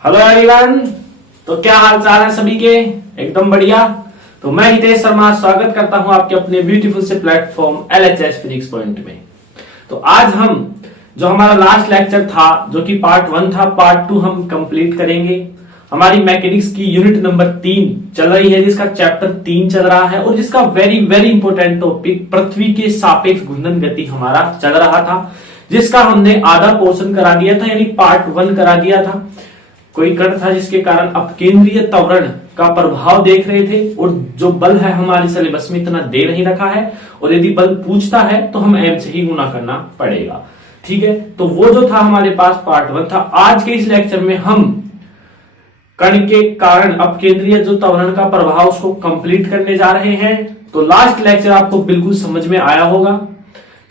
Hello everyone. तो क्या हाल चाल है सभी के? एकदम बढ़िया। तो मैं हितेश शर्मा स्वागत करता हूं आपके अपने ब्यूटीफुल से प्लेटफॉर्म LHS फिजिक्स पॉइंट में। तो आज हम जो हमारा लास्ट लेक्चर था, जो कि पार्ट 1 था, पार्ट 2 हम कंप्लीट करेंगे। हमारी मैकेनिक्स की यूनिट नंबर 3 चल रही है, जिसका चैप्टर 3 चल रहा है और जिसका वेरी वेरी इंपॉर्टेंट टॉपिक पृथ्वी के सापेक्ष घूर्णन गति हमारा चल रहा था, जिसका हमने आधा पोर्शन करा दिया था, यानी पार्ट 1 करा दिया था। कोई कण था जिसके कारण अपकेंद्रीय त्वरण का प्रभाव देख रहे थे, और जो बल है हमारे सिलेबस में इतना दे नहीं रखा है, और यदि बल पूछता है तो हम m से ही गुना करना पड़ेगा। ठीक है, तो वो जो था हमारे पास पार्ट 1 था। आज के इस लेक्चर में हम कण के कारण अपकेंद्रीय जो त्वरण का प्रभाव उसको कंप्लीट करने जा रहे हैं। तो लास्ट लेक्चर आपको बिल्कुल समझ में आया होगा।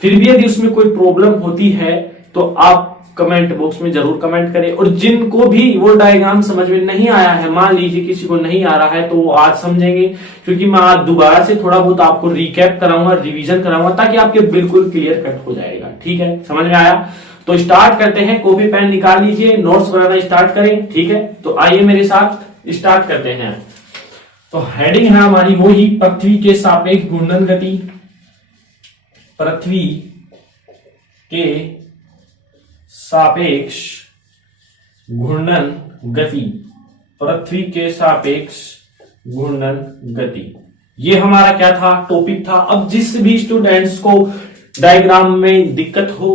फिर भी यदि उसमें कोई प्रॉब्लम होती है तो आप कमेंट बॉक्स में जरूर कमेंट करें, और जिनको भी वो डायग्राम समझ में नहीं आया है, मान लीजिए किसी को नहीं आ रहा है, तो वो आज समझेंगे, क्योंकि मैं आज दोबारा से थोड़ा बहुत आपको रिकैप कराऊंगा, रिवीजन कराऊंगा, ताकि आपके बिल्कुल क्लियर कट हो जाएगा। ठीक है, समझ में आया? तो स्टार्ट करते हैं। कॉपी पेन निकाल लीजिए, नोट्स बनाना स्टार्ट करें। ठीक है, तो आइए मेरे साथ स्टार्ट करते हैं। तो हेडिंग है हमारी वो ही, पृथ्वी के सापेक्ष घूर्णन गति। पृथ्वी के सापेक्ष घूर्णन गति। पृथ्वी के सापेक्ष घूर्णन गति, ये हमारा क्या था, टॉपिक था। अब जिस भी स्टूडेंट्स को डायग्राम में दिक्कत हो,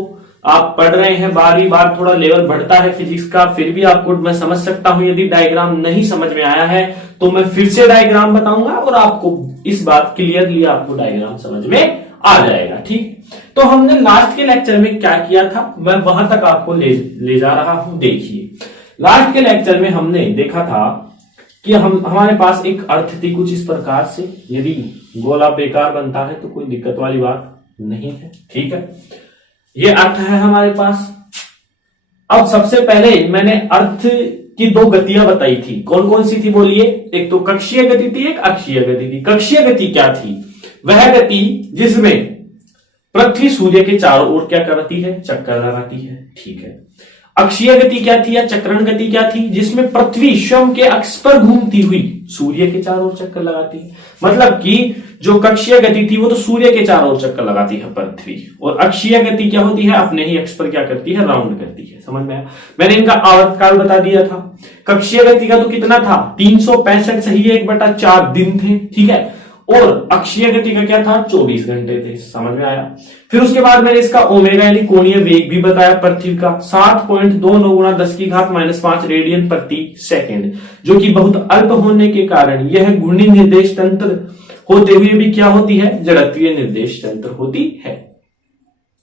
आप पढ़ रहे हैं 12वीं बार, थोड़ा लेवल बढ़ता है फिजिक्स का, फिर भी आपको मैं समझ सकता हूं। यदि डायग्राम नहीं समझ में आया है तो मैं फिर से डायग्राम बताऊंगा, और आपको इस बात क्लियरली आपको डायग्राम समझ में आ जाएगा। ठीक, तो हमने लास्ट के लेक्चर में क्या किया था, मैं वहां तक आपको ले जा रहा हूं। देखिए, लास्ट के लेक्चर में हमने देखा था कि हमारे पास एक अर्थ थी कुछ इस प्रकार से। यदि गोला बेकार बनता है तो कोई दिक्कत वाली बात नहीं है। ठीक है, ये अर्थ है हमारे पास। अब सबसे पहले मैंने अर्थ की दो गतियां बताई थी। कौन कौन सी थी बोलिए? एक तो कक्षीय गति थी, एक अक्षीय गति थी। कक्षीय गति क्या थी? वह गति जिसमें पृथ्वी सूर्य के चारों ओर क्या करती है, चक्कर लगाती है। ठीक है, अक्षीय गति क्या थी या चक्रण गति क्या थी? जिसमें पृथ्वी स्वयं के अक्ष पर घूमती हुई सूर्य के चारों ओर चक्कर लगाती है। मतलब कि जो कक्षीय गति थी वो तो सूर्य के चारों ओर चक्कर लगाती है पृथ्वी, और अक्षीय गति क्या होती है, अपने ही अक्ष पर क्या करती है, राउंड करती है। समझ में आया? मैंने इनका आवर्तकाल बता दिया था। कक्षीय गति का तो कितना था, 365 सही 1/4 दिन थे। ठीक है, और अक्षीय गति का क्या था, 24 घंटे थे। समझ में आया? फिर उसके बाद मैंने इसका ओमेगा यानी कोणीय वेग भी बताया पृथ्वी का, 7.29 गुणा 10⁻⁵ रेडियन प्रति सेकेंड, जो कि बहुत अल्प होने के कारण यह घूर्णी निर्देश तंत्र होते हुए भी क्या होती है, जड़त्वीय निर्देश तंत्र होती है।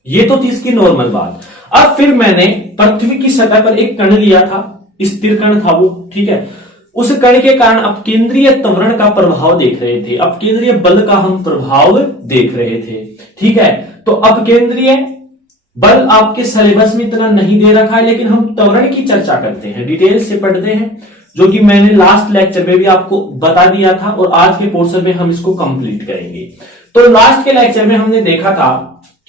ये तो थी इसकी नॉर्मल बात। अब फिर मैंने पृथ्वी की सतह पर एक कण लिया था, स्थिर कण था वो। ठीक है, उस कण के कारण अपकेंद्रीय त्वरण का प्रभाव देख रहे थे, अपकेंद्रीय बल का हम प्रभाव देख रहे थे। ठीक है, तो अपकेंद्रीय बल आपके सिलेबस में इतना नहीं दे रखा है, लेकिन हम त्वरण की चर्चा करते हैं, डिटेल से पढ़ते हैं, जो कि मैंने लास्ट लेक्चर में भी आपको बता दिया था, और आज के पोर्शन में हम इसको कंप्लीट करेंगे। तो लास्ट के लेक्चर में हमने देखा था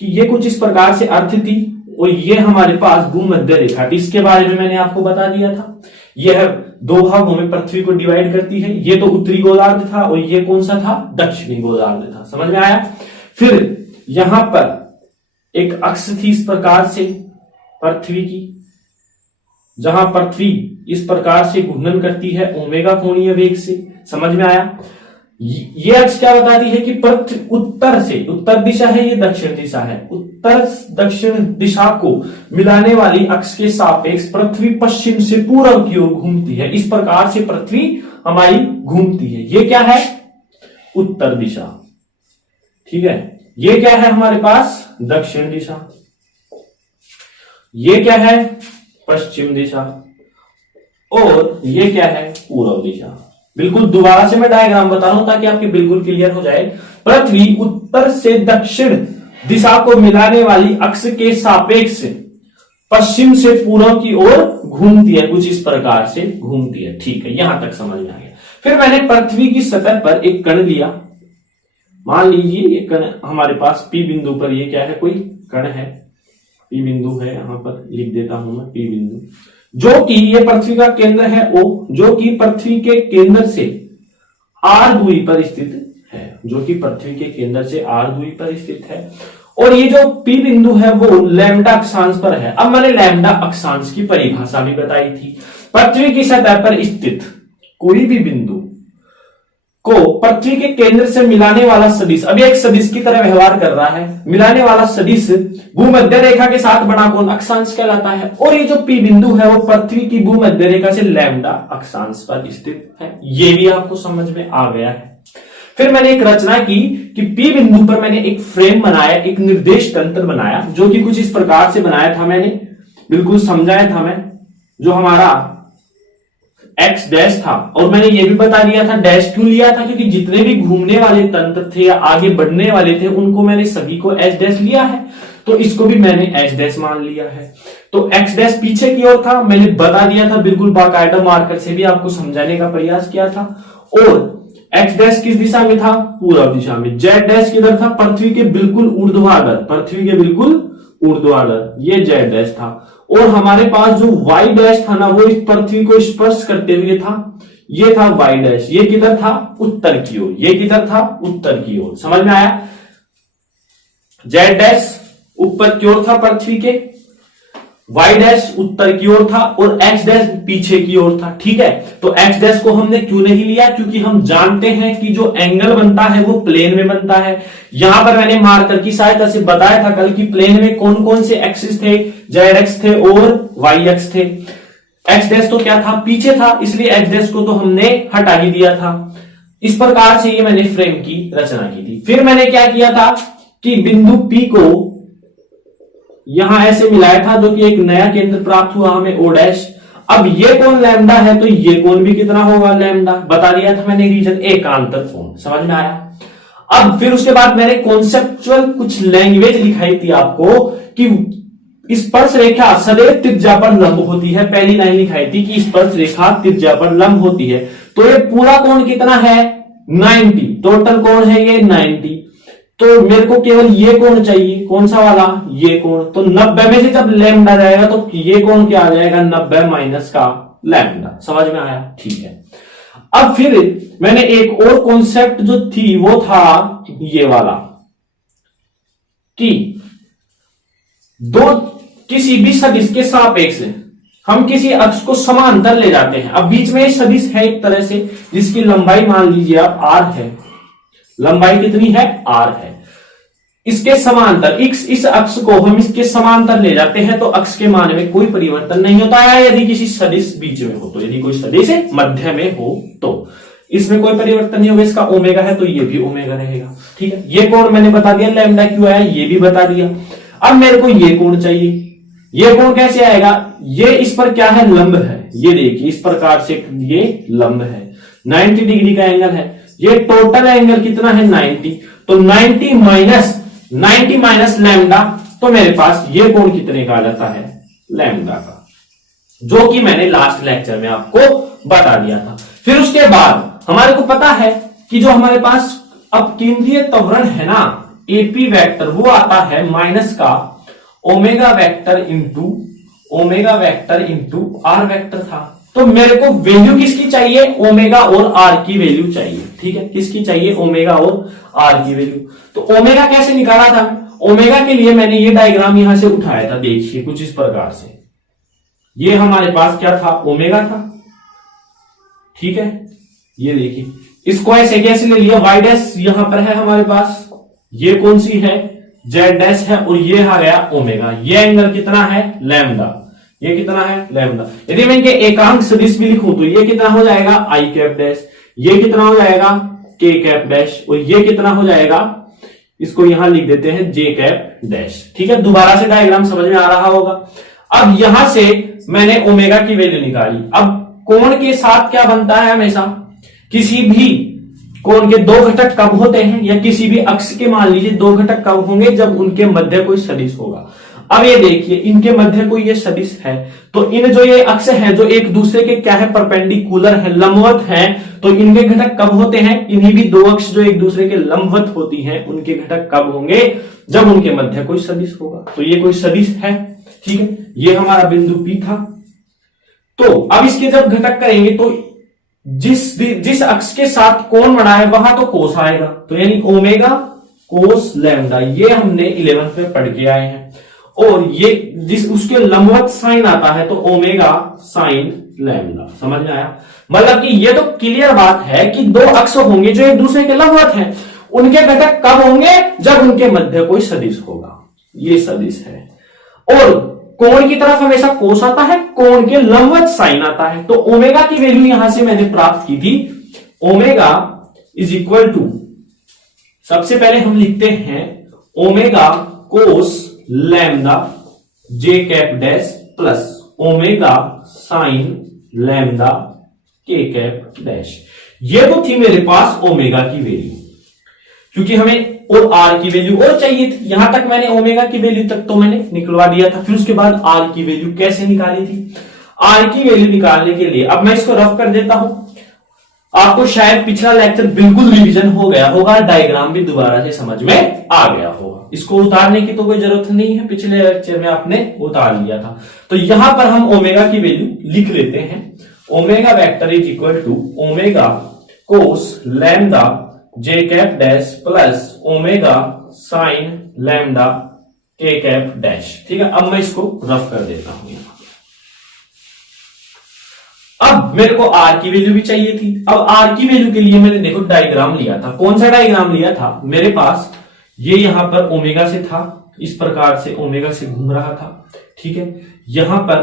कि ये कुछ इस प्रकार से अर्थ थी, और ये हमारे पास भूमध्य रेखा थी। इसके बारे में मैंने आपको बता दिया था। यह 2 भागों में पृथ्वी को डिवाइड करती है। ये तो उत्तरी गोलार्ध था, और ये कौन सा था, दक्षिणी गोलार्ध था। समझ में आया? फिर यहां पर एक अक्ष थी इस प्रकार से पृथ्वी की, जहां पृथ्वी इस प्रकार से घूर्णन करती है ओमेगा कोणीय वेग से। समझ में आया? ये अक्ष क्या बताती है कि पृथ्वी उत्तर से, उत्तर दिशा है, ये दक्षिण दिशा है, उत्तर दक्षिण दिशा को मिलाने वाली अक्ष के सापेक्ष पृथ्वी पश्चिम से पूर्व की ओर घूमती है। इस प्रकार से पृथ्वी हमारी घूमती है। ये क्या है, उत्तर दिशा। ठीक है, ये क्या है हमारे पास, दक्षिण दिशा। ये क्या है, पश्चिम दिशा। और ये क्या है, पूर्व दिशा। बिल्कुल दोबारा से मैं डायग्राम बता रहा हूं ताकि आपके बिल्कुल क्लियर हो जाए। पृथ्वी उत्तर से दक्षिण दिशा को मिलाने वाली अक्ष के सापेक्ष पश्चिम से पूर्व की ओर घूमती है, कुछ इस प्रकार से घूमती है। ठीक है, यहां तक समझ में आ गया। फिर मैंने पृथ्वी की सतह पर एक कण लिया। मान लीजिए ये कण हमारे पास P बिंदु पर, ये क्या है, कोई कण है, P बिंदु है, यहां पर लिख देता हूं मैं P बिंदु। जो कि ये पृथ्वी का केंद्र है O, जो कि पृथ्वी के केंद्र से R दूरी पर स्थित है, जो कि पृथ्वी के केंद्र से R दूरी पर स्थित है। और ये जो P बिंदु है वो लैम्डा अक्षांश पर है। अब मैंने लैम्डा अक्षांश की परिभाषा भी बताई थी। पृथ्वी की सतह पर स्थित कोई भी बिंदु को पृथ्वी के केंद्र से मिलाने वाला सदिश, अभी एक सदिश की तरह व्यवहार कर रहा है, मिलाने वाला सदिश भूमध्य रेखा के साथ बना कोण अक्षांश कहलाता है। और ये जो P बिंदु है वो पृथ्वी की भूमध्य रेखा से लैम्डा अक्षांश पर स्थित है। ये भी आपको समझ में आ गया है। फिर मैंने एक रचना की कि P बिंदु पर मैंने एक फ्रेम बनाया, एक निर्देश तंत्र बनाया, जो कि कुछ इस प्रकार से बनाया था। मैंने बिल्कुल समझाया था मैं, जो हमारा एक्स डैश था। और मैंने ये भी बता दिया था डैश क्यों लिया था, क्योंकि जितने भी घूमने वाले तंत्र थे या आगे बढ़ने वाले थे उनको मैंने सभी को एच डैश लिया है, तो इसको भी मैंने एच डैश मान लिया है। तो एक्स डैश पीछे की ओर था, मैंने बता दिया था, बिल्कुल बाकायदा मार्कर से भी आपको समझाने का प्रयास किया था। और एक्स डैश किस दिशा में था? पूर्व दिशा में। जेड डैश किधर था? पृथ्वी के बिल्कुल ऊर्ध्वाधर, पृथ्वी के बिल्कुल ऊर्ध्वाधर, ये जेड डैश था। और हमारे पास जो वाई डैश था ना, वो इस पृथ्वी को स्पर्श करते हुए था, ये था वाई डैश। ये किधर था? उत्तर की ओर। ये किधर था? उत्तर की ओर। समझ में आया? जेड डैश ऊपर की ओर था पृथ्वी के, वाई डैश उत्तर की ओर था और एक्स डैश पीछे की ओर था। ठीक है, तो एक्स डैश को हमने क्यों नहीं लिया? क्योंकि हम जानते हैं कि जो एंगल बनता है वो प्लेन में बनता है। यहां पर मैंने मार्कर की सहायता से बताया था कल की प्लेन में कौन कौन से एक्सिस थे, जेड एक्स थे और वाई एक्स थे। एक्स डैश तो क्या था? पीछे था, इसलिए एक्स डैश को तो हमने हटा ही दिया था। इस प्रकार से ये मैंने फ्रेम की रचना की थी। फिर मैंने क्या किया था कि बिंदु P को यहां ऐसे मिलाया था, जो कि एक नया केंद्र प्राप्त हुआ हमें O डैश। अब ये कोण लैम्डा है, तो ये कोण भी कितना होगा? लैम्डा। बता दिया था मैंने रीजन, एकांतर कोण। समझ में आया? अब फिर उसके बाद मैंने कॉन्सेप्चुअल कुछ लैंग्वेज लिखाई थी आपको कि स्पर्श रेखा सदैव त्रिज्या पर लंब होती है। पहली लाइन लिखाई थी कि स्पर्श रेखा त्रिज्या पर लंब होती है। तो ये पूरा कोण कितना है? 90। टोटल कोण है ये 90। तो मेरे को केवल ये कोण चाहिए। कौन सा वाला? ये कोण। तो 90 में से जब लैम्डा जाएगा तो ये कोण क्या आ जाएगा? 90 माइनस का लैम्डा। समझ में आया? ठीक है। अब फिर मैंने एक और कॉन्सेप्ट जो थी वो था ये वाला कि किसी भी सदिश के सापेक्ष हम किसी अक्ष को समांतर ले जाते हैं। अब बीच में सदिश है एक तरह से, जिसकी लंबाई मान लीजिए आप r है। लंबाई कितनी है? r है। इसके समांतर इस अक्ष को हम इसके समांतर ले जाते हैं तो अक्ष के मान में कोई परिवर्तन नहीं होता है, यदि किसी सदिश बीच में हो तो। यदि कोई सदिश मध्य में हो तो इसमें कोई परिवर्तन नहीं होगा। इसका ओमेगा है तो ये भी ओमेगा रहेगा। ठीक है, ये कोण मैंने बता दिया, लैम्डा क्यों आया ये भी बता दिया। अब मेरे को ये कोण चाहिए। ये कोण कैसे आएगा? ये इस पर क्या है? लंब है। ये देखिए इस प्रकार से ये लंब है, 90 डिग्री का एंगल है। ये टोटल एंगल कितना है? 90। तो 90 माइनस लैम्डा, तो मेरे पास ये कोण कितने का आ जाता है? लैम्डा का, जो कि मैंने लास्ट लेक्चर में आपको बता दिया था। फिर उसके बाद हमारे को पता है कि जो हमारे पास अपकेंद्रीय त्वरण है ना, एपी वेक्टर, वो आता है माइनस का omega vector into are vector था। तो मेरे को वैल्यू किसकी चाहिए? ओमेगा और आर की वैल्यू चाहिए। ठीक है, किसकी चाहिए? ओमेगा और आर की वैल्यू। तो ओमेगा कैसे निकाला था? ओमेगा के लिए मैंने ये डायग्राम यहां से उठाया था। देखिए कुछ इस प्रकार से, ये हमारे पास क्या था? ओमेगा था। ठीक है, ये देखिए इसको ऐसे कैसे ले लिया? वाई डैश यहां पर है हमारे पास, ये कौन सी है? जेड डैश है, और ये आ गया ओमेगा। ये एंगल कितना है? लैम्डा। ये कितना है? लैम्डा। यदि मैं इनके एकांक सदिश भी लिखूं तो ये कितना हो जाएगा? आई कैप डैश। ये कितना हो जाएगा? के कैप डैश। और ये कितना हो जाएगा? इसको यहां लिख देते हैं जे कैप डैश। ठीक है, दोबारा से डायग्राम समझ में आ रहा होगा। अब यहां से मैंने ओमेगा की वैल्यू निकाली। अब कोण के साथ क्या बनता है? हमेशा किसी भी कोण के दो घटक कब होते हैं, या किसी भी अक्ष के मान लीजिए दो घटक कब होंगे? जब उनके मध्य कोई सदिश होगा। अब ये देखिए इनके मध्य कोई ये सदिश है, तो इन जो ये अक्ष है जो एक दूसरे के क्या है? परपेंडिकुलर है, लंबवत है। तो इनके घटक कब होते हैं? इन्हीं भी दो अक्ष जो एक दूसरे के लंबवत होती हैं, उनके घटक कब होंगे? जब उनके मध्य कोई सदिश होगा। तो ये कोई सदिश है। ठीक है, ये हमारा बिंदु P था। तो अब इसके जब घटक करेंगे तो जिस अक्ष के साथ कोण बना है वहां तो कोस आएगा, तो यानी ओमेगा कोस लैम्डा, ये हमने 11th में पढ़ के आए हैं। और ये जिस उसके लंबवत साइन आता है तो ओमेगा साइन लैम्डा। समझ में आया? मतलब कि ये तो क्लियर बात है कि दो अक्ष होंगे जो एक दूसरे के लंबवत हैं, उनके घटक कब होंगे? जब उनके मध्य कोई सदिश होगा। ये सदिश है। और कोण की तरफ हमेशा कोस आता है, कोण के लंबवत साइन आता है। तो ओमेगा की वैल्यू यहां से मैंने प्राप्त की थी, ओमेगा इज इक्वल टू, सबसे पहले हम लिखते हैं ओमेगा कोस लैम्डा जे cap dash plus omega sine lambda के कैप डैश। ये तो थी मेरे पास ओमेगा की वैल्यू, क्योंकि हमें और आर की वैल्यू और चाहिए थी। यहां तक मैंने ओमेगा की वैल्यू तक तो मैंने निकलवा दिया था। फिर उसके बाद आर की वैल्यू कैसे निकाली थी? आर की वैल्यू निकालने के लिए अब मैं इसको रफ कर देता हूं। आपको शायद पिछला लेक्चर बिल्कुल रिवीजन हो गया होगा, डायग्राम भी दोबारा से समझ में आ गया होगा। इसको उतारने की तो कोई जरूरत नहीं है, पिछले लेक्चर में आपने उतार लिया था। तो यहां पर हम ओमेगा की वैल्यू लिख लेते हैं। Omega vector is equal to omega cos lambda J cap dash plus omega sine lambda के कैप डैश। ठीक है, अब मैं इसको रफ कर देता हूं यहां। अब मेरे को आर की वैल्यू भी चाहिए थी। अब आर की वैल्यू के लिए मैंने देखो डायग्राम लिया था। कौन सा डायग्राम लिया था? मेरे पास ये यहां पर ओमेगा से था, इस प्रकार से ओमेगा से घूम रहा था। ठीक है, यहां पर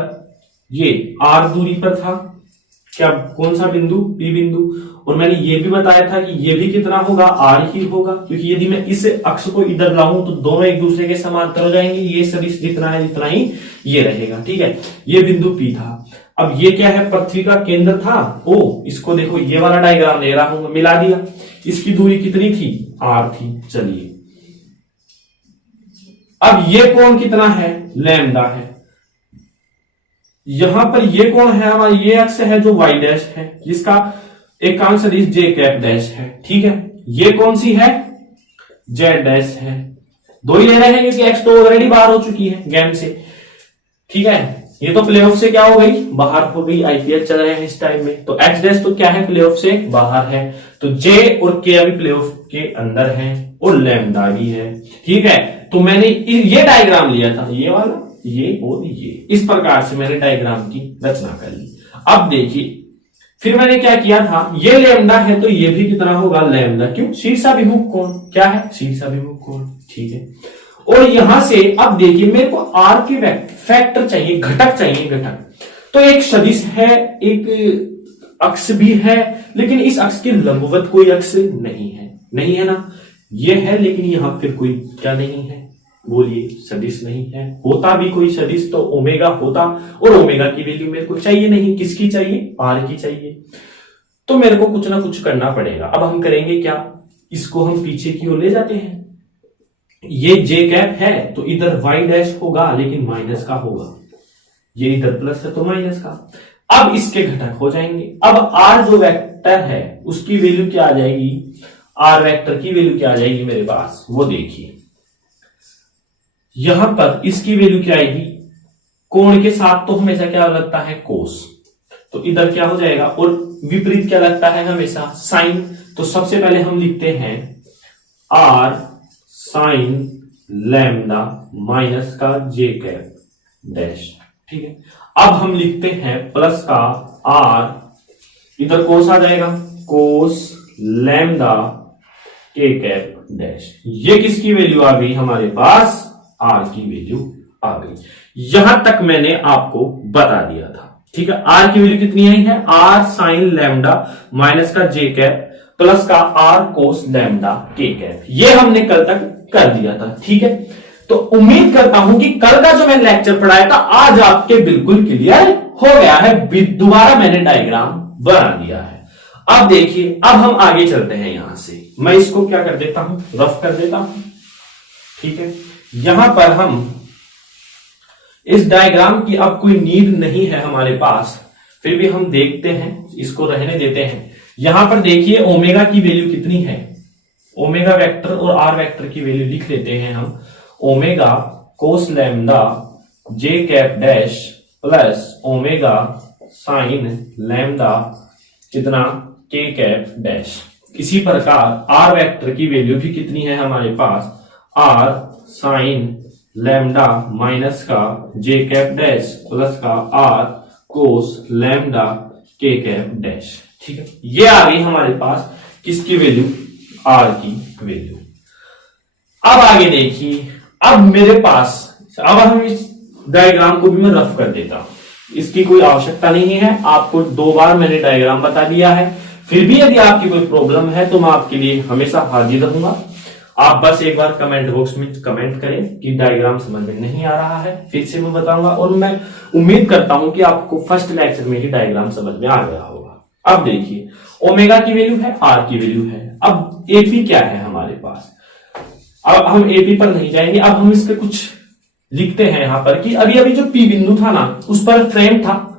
ये आर दूरी पर था, क्या कौन सा बिंदु? पी बिंदु। और मैंने ये भी बताया था कि ये भी कितना होगा? आर ही होगा, क्योंकि यदि मैं इस अक्ष को इधर लाऊं तो दोनों एक दूसरे के समांतर हो जाएंगे। ये सदिश जितना है जितना ही ये रहेगा। ठीक है, ये बिंदु पी था। अब ये क्या है? पृथ्वी का केंद्र था ओ। इसको देखो, ये वाला डायग्राम ले रहा हूं, मिला दिया। इसकी दूरी कितनी थी? आर थी। चलिए, अब ये कोण कितना है? लैम्डा है। यहां पर ये कोण है हमारा, ये अक्ष है जो वाई डैश है, जिसका एकांक सदिश जे कैप डैश है। ठीक है, ये कौन सी है? जेड डैश है। दो ही ले रहे हैं क्योंकि एक्स तो ऑलरेडी बाहर हो चुकी है गेम से। ठीक है, ये तो प्लेऑफ से क्या हो गई? बाहर हो गई। आईपीएल चल रहे हैं इस टाइम में, तो एक्स डैश तो क्या है? प्लेऑफ से बाहर है। तो जे और के अभी प्लेऑफ के अंदर है और लैम्डा भी है। ठीक है, तो मैंने ये डायग्राम लिया था, ये वाला, ये और ये, इस प्रकार से मैंने डायग्राम की रचना कर ली। अब देखिए, फिर मैंने क्या किया था? ये लैम्डा है तो ये भी कितना होगा? लैम्डा। क्यों? शीर्षाभिमुख कोण। क्या है? शीर्षाभिमुख कोण। ठीक है, और यहां से अब देखिए, मेरे को आर के फैक्टर चाहिए, घटक चाहिए, घटक। तो एक सदिश है, एक अक्ष भी है, लेकिन इस अक्ष के लंबवत कोई अक्ष नहीं है। नहीं है ना? ये है, लेकिन यहां फिर कोई क्या नहीं है? बोलिए, सदिश नहीं है। होता भी कोई सदिश तो ओमेगा होता, और ओमेगा की वैल्यू मेरे को चाहिए नहीं। किसकी चाहिए? आर की चाहिए। तो मेरे को कुछ ना कुछ करना पड़ेगा। अब हम करेंगे क्या? इसको हम पीछे की ओर ले जाते हैं। ये जे कैप है तो इधर वाई डैश होगा, लेकिन माइनस का होगा। ये इधर प्लस है तो माइनस का। अब इसके घटक हो जाएंगे। अब आर जो वेक्टर है उसकी वैल्यू क्या आ जाएगी? आर वेक्टर की वैल्यू क्या आ जाएगी मेरे पास? वो देखिए, यहां पर इसकी वैल्यू क्या आएगी? कोण के साथ तो हमेशा क्या लगता है? कोस। तो इधर क्या हो जाएगा? और विपरीत क्या लगता है? हमेशा साइन। तो सबसे पहले हम लिखते हैं आर साइन लैम्डा माइनस का जे कैप डैश। ठीक है, अब हम लिखते हैं प्लस का आर, इधर कोस आ जाएगा, कोस लैम्डा के कैप डैश। ये किसकी वैल्यू आ गई हमारे पास? आर की वैल्यू आ गई। यहां तक मैंने आपको बता दिया था। ठीक है, आर की वैल्यू कितनी आई है? आर साइन लैम्डा माइनस का जे कैप प्लस का आर कोस लैम्डा के कैप। ये हमने कल तक कर दिया था। ठीक है, तो उम्मीद करता हूं कि कल का जो मैंने लेक्चर पढ़ाया था आज आपके बिल्कुल क्लियर हो गया है। दोबारा मैंने डायग्राम बना दिया है। अब देखिए, अब हम आगे चलते हैं। यहां से मैं इसको क्या कर देता हूं? रफ कर देता हूं। ठीक है, यहां पर हम इस डायग्राम की अब कोई नीड नहीं है हमारे पास, फिर भी हम देखते हैं, इसको रहने देते हैं। यहां पर देखिए, ओमेगा की वैल्यू कितनी है? ओमेगा वेक्टर और आर वेक्टर की वैल्यू लिख लेते हैं हम। ओमेगा कोस लैम्डा जे cap dash plus omega sine lambda कितना के कैप डैश। इसी प्रकार आर वेक्टर की वैल्यू भी कितनी है हमारे पास, आर साइन लैम्डा माइनस का जे कैप डैश प्लस का आर कोस लैम्डा के कैप डैश। ठीक है, ये आ गई हमारे पास किसकी वैल्यू, आर की वैल्यू। अब आगे देखिए, अब मेरे पास, अब हम इस डायग्राम को भी मैं रफ कर देता हूं, इसकी कोई आवश्यकता नहीं है, आपको 2 बार मैंने डायग्राम बता दिया है। फिर भी यदि आपकी कोई प्रॉब्लम है तो मैं आपके लिए हमेशा हाजिर रहूंगा। आप बस एक बार कमेंट बॉक्स में कमेंट करें कि डायग्राम समझ में नहीं आ रहा है, फिर से मैं बताऊंगा, और मैं उम्मीद करता हूं कि आपको फर्स्ट लेक्चर में ही डायग्राम समझ में आ गया होगा। अब देखिए, ओमेगा की वैल्यू है, आर की वैल्यू है। अब एपी क्या है हमारे पास, अब हम एपी पर नहीं जाएंगे, अब हम इसके कुछ लिखते हैं यहां पर कि अभी अभी जो पी बिंदु था ना उस पर फ्रेम था,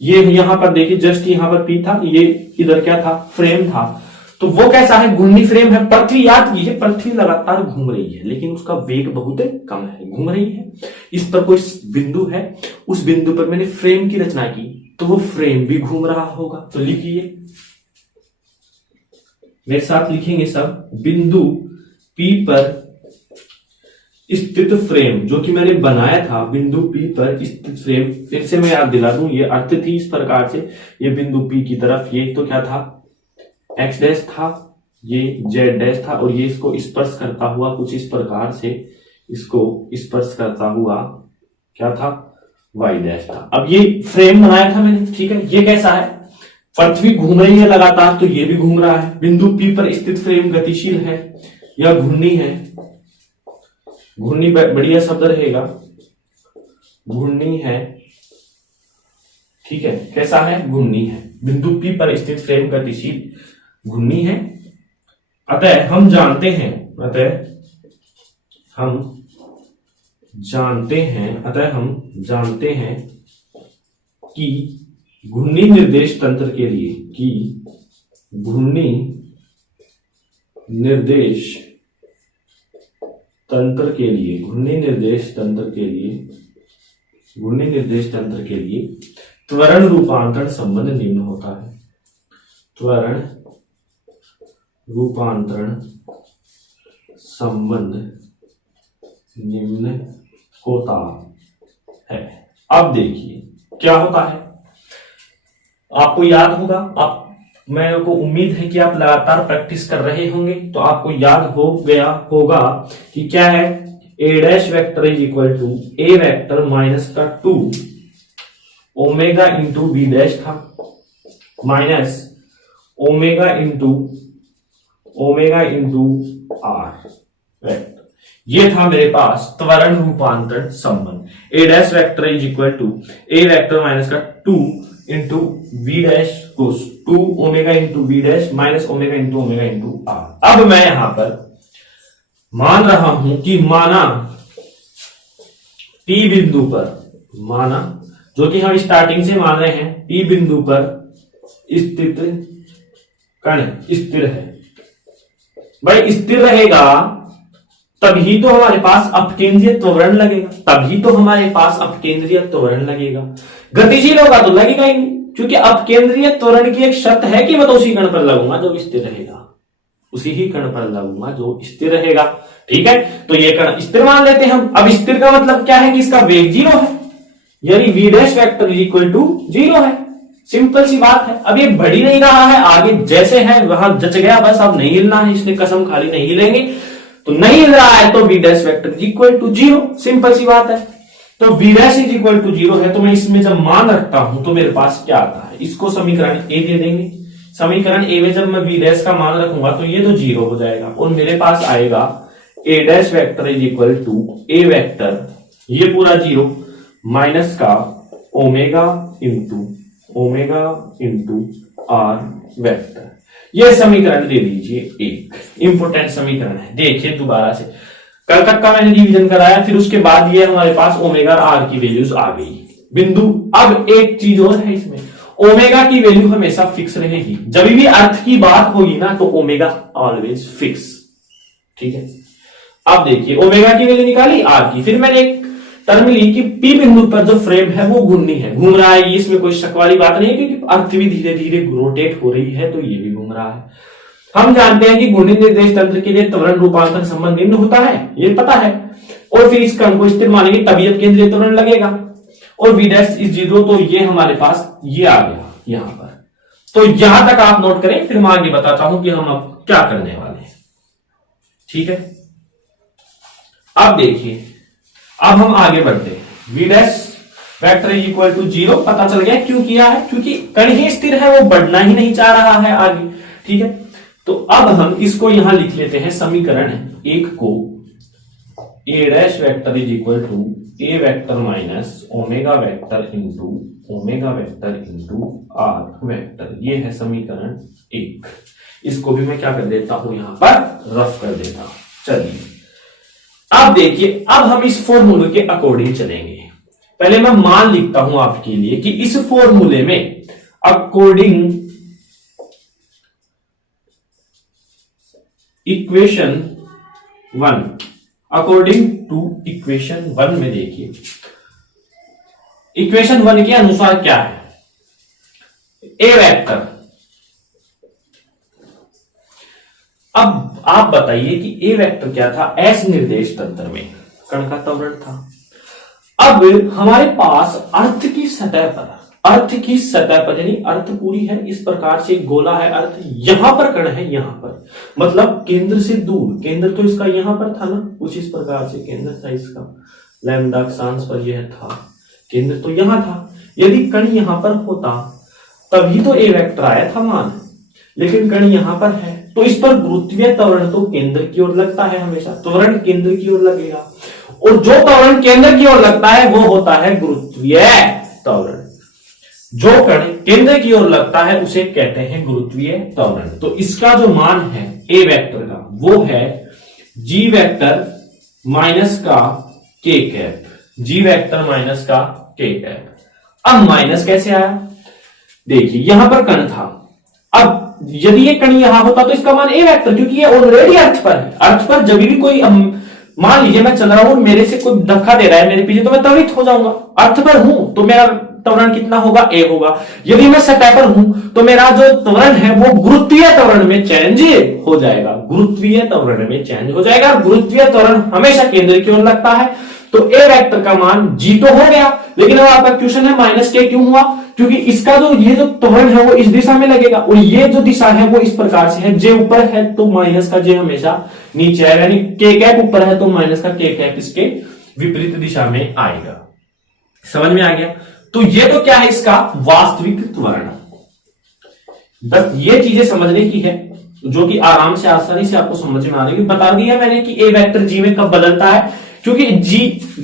ये यहां पर देखिए जस्ट यहां पर पी था, ये इधर क्या था, फ्रेम था। तो वो कैसा है, घूर्णी फ्रेम है। पृथ्वी, याद कीजिए पृथ्वी लगातार घूम रही है लेकिन उसका वेग बहुत कम है, घूम रही है। इस पर कोई बिंदु है, उस बिंदु पर मैंने फ्रेम की रचना की तो वो फ्रेम भी घूम रहा होगा। तो लिखिए, मेरे साथ लिखेंगे सब, बिंदु पी पर स्थित फ्रेम जो कि मैंने बनाया था, बिंदु पी पर स्थित फ्रेम, फिर से मैं याद दिला दूं, ये अर्थ थी इस प्रकार से, ये बिंदु पी की तरफ, ये तो क्या था, एक्स डैश था, ये जेड डैश था, और ये इसको स्पर्श करता हुआ कुछ इस प्रकार से इसको स्पर्श करता हुआ क्या था, वाई डैश था। अब ये फ्रेम बनाया था मैंने, ठीक है। ये कैसा है, पृथ्वी घूम रही है लगातार तो ये भी घूम रहा है। बिंदु पी पर स्थित फ्रेम गतिशील है या घूर्णी है, घूर्णी बढ़िया शब्द रहेगा, घूर्णी है, ठीक है। कैसा है, घूर्णी है। बिंदु पी पर स्थित फ्रेम गतिशील घूर्णी है। अतः हम जानते हैं कि घूर्णी निर्देश तंत्र के लिए, घूर्णी निर्देश तंत्र के लिए त्वरण रूपांतरण संबंध निम्न होता है। त्वरण रूपांतरण संबंध निम्न होता है। अब देखिए क्या होता है, आपको याद होगा, आप, मेरे को उम्मीद है कि आप लगातार प्रैक्टिस कर रहे होंगे, तो आपको याद हो गया होगा कि क्या है, a dash vector is equal to a vector minus का 2 ओमेगा इंटू बी डैश था, minus omega into are vector. ये था मेरे पास त्वरण रूपांतरण संबंध। A dash vector is equal to a vector minus का 2 इंटू वी डैश को 2 omega into b dash minus omega into r. अब मैं यहां पर मान रहा हूं कि माना पी बिंदु पर, माना जो कि हम स्टार्टिंग से मान रहे हैं, पी बिंदु पर स्थित कण स्थिर है। भाई स्थिर रहेगा तभी तो हमारे पास अपकेंद्रीय त्वरण लगेगा, गतिशील होगा तो लगेगा ही नहीं, क्योंकि अपकेंद्रीय त्वरण की एक शर्त है कि मैं तो उसी कण पर लगूंगा जो स्थिर रहेगा, उसी ही कण पर लगूंगा जो स्थिर रहेगा। ठीक है, तो ये कण स्थिर मान लेते हैं हम। अब स्थिर का मतलब क्या है कि इसका वेग 0 है, यानी V dash vector is equal to 0 है। सिंपल सी बात है। अब ये बढ़ ही नहीं रहा है, आगे जैसे है वहां जच गया, बस अब नहीं हिलना है, इसने कसम खाली नहीं हिलेंगे, तो नहीं हिल रहा है तो v dash vector is equal to 0, simple सी बात है। तो v dash is equal to 0 है, तो मैं इसमें जब मान रखता हूं तो मेरे पास क्या आता है, इसको समीकरण ए दे देंगे। समीकरण ए में जब मैं वी डैश का मान रखूंगा तो ये तो 0 हो जाएगा, और मेरे पास आएगा a dash vector is equal to a vector, ये पूरा 0 माइनस का ओमेगा इंटू आर वेक्टर। ये समीकरण दे दीजिए, एक इंपोर्टेंट समीकरण है। देखिए दोबारा से, कल तक का मैंने रिवीजन कराया, फिर उसके बाद ये हमारे पास ओमेगा और आर की वैल्यूज आ गई बिंदु। अब एक चीज और है इसमें, ओमेगा की वैल्यू हमेशा फिक्स रहेगी। जब भी अर्थ की बात होगी ना तो ओमेगा ऑलवेज फिक्स। ठीक है, अब देखिए ओमेगा की वैल्यू निकाली, आर की, फिर मैंने एक टर्म ली कि P बिंदु पर जो फ्रेम है वो घूमनी है, घूम रहा है, इसमें कोई शक वाली बात नहीं है क्योंकि अर्थ भी धीरे धीरे रोटेट हो रही है तो ये भी घूम रहा है। हम जानते हैं कि घूर्णी निर्देश तंत्र के लिए त्वरण रूपांतरण संबंध निम्न होता है, ये पता है। और फिर इस क्रम को स्थिर मानेंगे तभी अब केंद्रीय त्वरण लगेगा। और v' इज 0, तो ये हमारे पास ये आ गया यहां पर। तो यहां तक आप नोट करें, फिर मैं आगे बताता हूं कि हम अब क्या करने वाले हैं। ठीक है, अब देखिए, अब हम आगे बढ़ते हैं। v' vector is equal to 0 पता चल गया, क्यों किया है, क्योंकि कण ही स्थिर है, वो बढ़ना ही नहीं चाह रहा है आगे। ठीक है, तो अब हम इसको यहां लिख लेते हैं समीकरण 1 को, a' vector is equal to a vector minus omega vector into r vector. ये है समीकरण 1। इसको भी मैं क्या कर देता हूं, यहां पर रफ कर देता हूं। चलिए अब देखिए, अब हम इस फॉर्मूले के अकॉर्डिंग चलेंगे। पहले मैं मान लिखता हूं आपके लिए कि इस फॉर्मूले में according equation 1, according to equation 1 में देखिए, इक्वेशन 1 के अनुसार क्या है, ए वेक्टर। अब आप बताइए कि ए वेक्टर क्या था, एस निर्देश तंत्र में कण का त्वरण था। अब हमारे पास अर्थ की सतह पर यानी अर्थ पूरी है, इस प्रकार से गोला है अर्थ, यहां पर कण है, यहां पर मतलब केंद्र से दूर, केंद्र तो इसका यहां पर था ना, कुछ इस प्रकार से केंद्र था इसका, लैम्ब्डा अक्षांश पर यह था, केंद्र तो यहां था। यदि कण यहां पर होता तभी तो ए वेक्टर आया था मान, लेकिन कण यहां पर है, तो इस पर गुरुत्वीय त्वरण तो केंद्र की ओर लगता है, हमेशा त्वरण केंद्र की ओर लगेगा, और जो त्वरण केंद्र की ओर लगता है वो होता है गुरुत्वीय त्वरण। जो कण केंद्र की ओर लगता है उसे कहते हैं गुरुत्वीय त्वरण। तो इसका जो मान है ए वेक्टर का वो है जी वेक्टर माइनस का के कैप, जी वेक्टर माइनस का के कैप। अब माइनस कैसे आया, देखिए यहां पर कण था, अब यदि ये कण यहां होता तो इसका मान ए वेक्टर, क्योंकि ये ऑलरेडी अर्थ पर है। अर्थ पर जब भी कोई मान लीजिए मैं चल रहा हूं, मेरे से कोई धक्का दे रहा है मेरे पीछे, तो मैं त्वरित हो जाऊंगा। अर्थ पर हूं तो मेरा त्वरण कितना होगा, ए होगा। यदि मैं सतह पर हूं तो मेरा जो त्वरण है वो गुरुत्वीय त्वरण में चेंज हो जाएगा, गुरुत्वीय त्वरण में चेंज हो जाएगा। गुरुत्वीय त्वरण हमेशा केंद्र की ओर लगता है, तो ए वेक्टर का मान जी तो हो गया, लेकिन अब आपका क्वेश्चन है माइनस के क्यों हुआ, क्योंकि इसका जो ये जो त्वरण है वो इस दिशा में लगेगा, और ये जो दिशा है वो इस प्रकार से है, जे ऊपर है तो माइनस का जे हमेशा नीचे आएगा, यानी के कैप ऊपर है तो माइनस का के कैप इसके विपरीत दिशा में आएगा। समझ में आ गया। तो ये तो क्या है, इसका वास्तविक त्वरण। बस ये चीजें समझने की है जो कि आराम से आसानी से आपको समझ में आ रही है। बता दिया मैंने कि ए वेक्टर जी में कब बदलता है, क्योंकि जी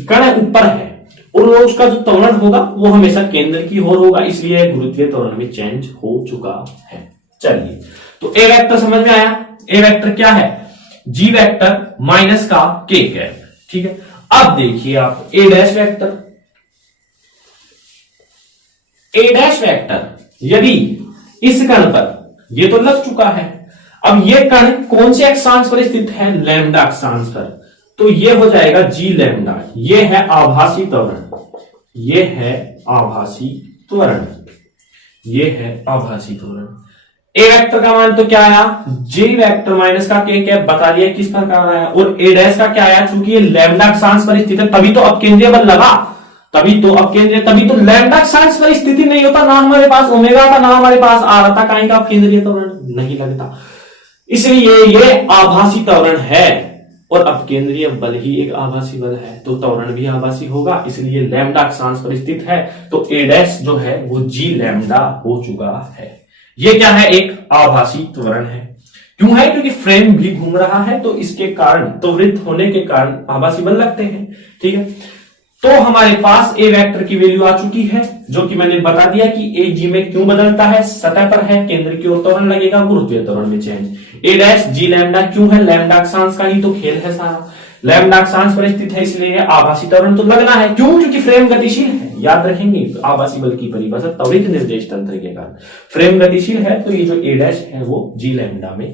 कण ऊपर है और वो उसका जो त्वरण होगा वो हमेशा केंद्र की ओर होगा, इसलिए गुरुत्वीय त्वरण में चेंज हो चुका है। चलिए, तो ए वेक्टर समझ में आया। ए वेक्टर क्या है, जी वेक्टर माइनस का के कैप। ठीक है, अब देखिए आप ए डैश वेक्टर, ए डैश वेक्टर यदि इस कण पर ये तो लग चुका है, अब ये कण कौन से अक्षांश पर स्थित है, लैम्डा अक्षांश पर, तो ये हो जाएगा जी लैम्डा। ये है आभासी त्वरण, ये है आभासी त्वरण, ये है आभासी त्वरण। ए वेक्टर का मान तो क्या आया, जे वेक्टर माइनस का के कैप, बता दिया किस प्रकार आया। और ए डैश का क्या आया, चूंकि ये लैम्डा अक्षांश पर स्थित है तभी तो अब केंद्रीय बल लगा, तभी तो लैम्डा अक्षांश पर स्थिति नहीं होता, ना हमारे पास ओमेगा था ना हमारे पास आर था, कहीं का केंद्रीय त्वरण नहीं लगता, इसलिए ये आभासी त्वरण है। और अब केंद्रीय बल ही एक आभासी बल है तो त्वरण भी आभासी होगा, इसलिए लैम्डा अक्षांश पर स्थित है, तो ए डैश जो है वो जी लैम्डा हो चुका है। ये क्या है, एक आभासी त्वरण है। क्यों है, क्योंकि फ्रेम भी घूम रहा है तो इसके कारण, त्वरित होने के कारण आभासी बल लगते हैं। ठीक है, तो हमारे पास ए वेक्टर की वैल्यू आ चुकी है, जो कि मैंने बता दिया कि ए जी में क्यों बदलता है, सतह पर है, केंद्र की ओर त्वरण लगेगा, गुरुत्वीय त्वरण में चेंज। ए डैश जी लैम्डा क्यों है, लैम्डा अक्षांश का ही तो खेल है सारा, लैम्डा अक्षांश पर स्थित है इसलिए आभासी त्वरण तो लगना है। क्यों, क्योंकि फ्रेम गतिशील है, याद रखेंगे आभासी बल की परिभाषा त्वरित निर्देश तंत्र के कारण फ्रेम गतिशील है, तो ये जो ए डैश है वो जी लैम्डा में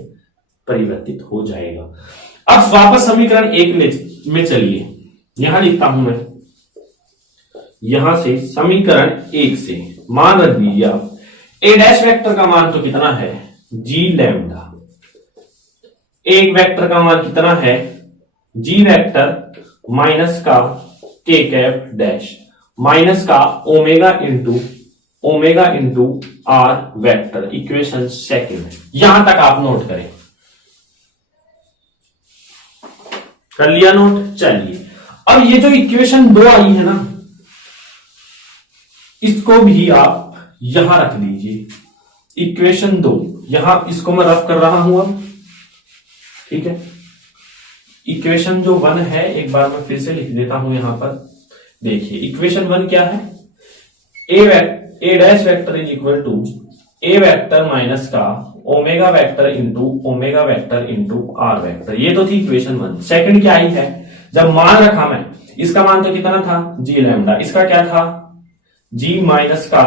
परिवर्तित हो जाएगा। अब वापस समीकरण 1 में चलिए, यहां लिखता हूं मैं यहां से समीकरण 1 से मान रख दीजिए आप ए डैश वेक्टर का मान तो कितना है जी लैम्डा, एक वेक्टर का मान कितना है जी वेक्टर माइनस का के कैप डैश माइनस का omega into are vector, equation second. यहां तक आप नोट करें, कर लिया नोट। चलिए अब ये जो इक्वेशन 2 आई है ना, इसको भी आप यहां रख दीजिए, इक्वेशन 2 यहां, इसको मैं रफ कर रहा हूं अब, ठीक है। इक्वेशन जो 1 है एक बार मैं फिर से लिख देता हूं यहां पर। देखिए इक्वेशन 1 क्या है, a dash vector is equal to a vector minus का omega vector into are vector. ये तो थी इक्वेशन 1। सेकंड क्या आई है, जब मान रखा मैं, इसका मान तो कितना था जी लैम्डा, इसका क्या था जी माइनस का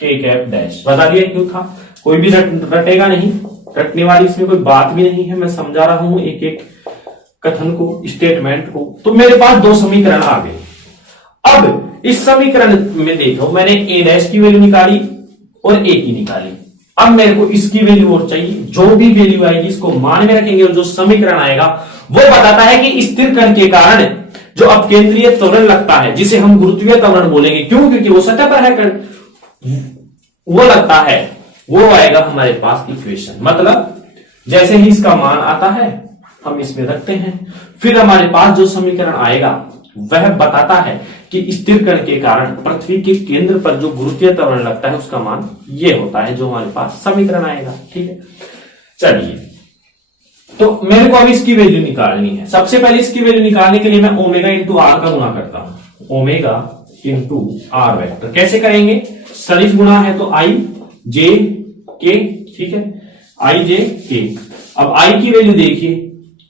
के कैप डैश। बता दिया क्यों था, कोई भी रटेगा नहीं, रटने वाली इसमें कोई बात भी नहीं है, मैं समझा रहा हूं एक एक कथन को, स्टेटमेंट को। तो मेरे पास 2 समीकरण आ गए। अब इस समीकरण में देखो, मैंने ए डैश की वैल्यू निकाली और ए की निकाली। अब मेरे को इसकी वैल्यू और चाहिए, जो भी वैल्यू आएगी इसको मान में रखेंगे और जो समीकरण आएगा वो बताता है कि स्थिर कण के कारण जो अपकेंद्रीय त्वरण लगता है, जिसे हम गुरुत्वीय त्वरण बोलेंगे, क्यों, क्योंकि वो सतह पर है कण, वो लगता है, वो आएगा हमारे पास इक्वेशन। मतलब जैसे ही इसका मान आता है हम इसमें रखते हैं, फिर हमारे पास जो समीकरण आएगा वह बताता है कि स्थिर कण के कारण पृथ्वी के केंद्र पर जो गुरुत्वीय त्वरण लगता है उसका मान ये होता है, जो हमारे पास समीकरण आएगा, ठीक है। चलिए तो मेरे को अब इसकी वैल्यू निकालनी है। सबसे पहले इसकी वैल्यू निकालने के लिए मैं ओमेगा इंटू आर का गुणा करता हूं, ओमेगा इंटू आर वेक्टर। कैसे करेंगे, सदिश गुणा है तो आई जे के, ठीक है, आई जे के। अब आई की वैल्यू देखिए,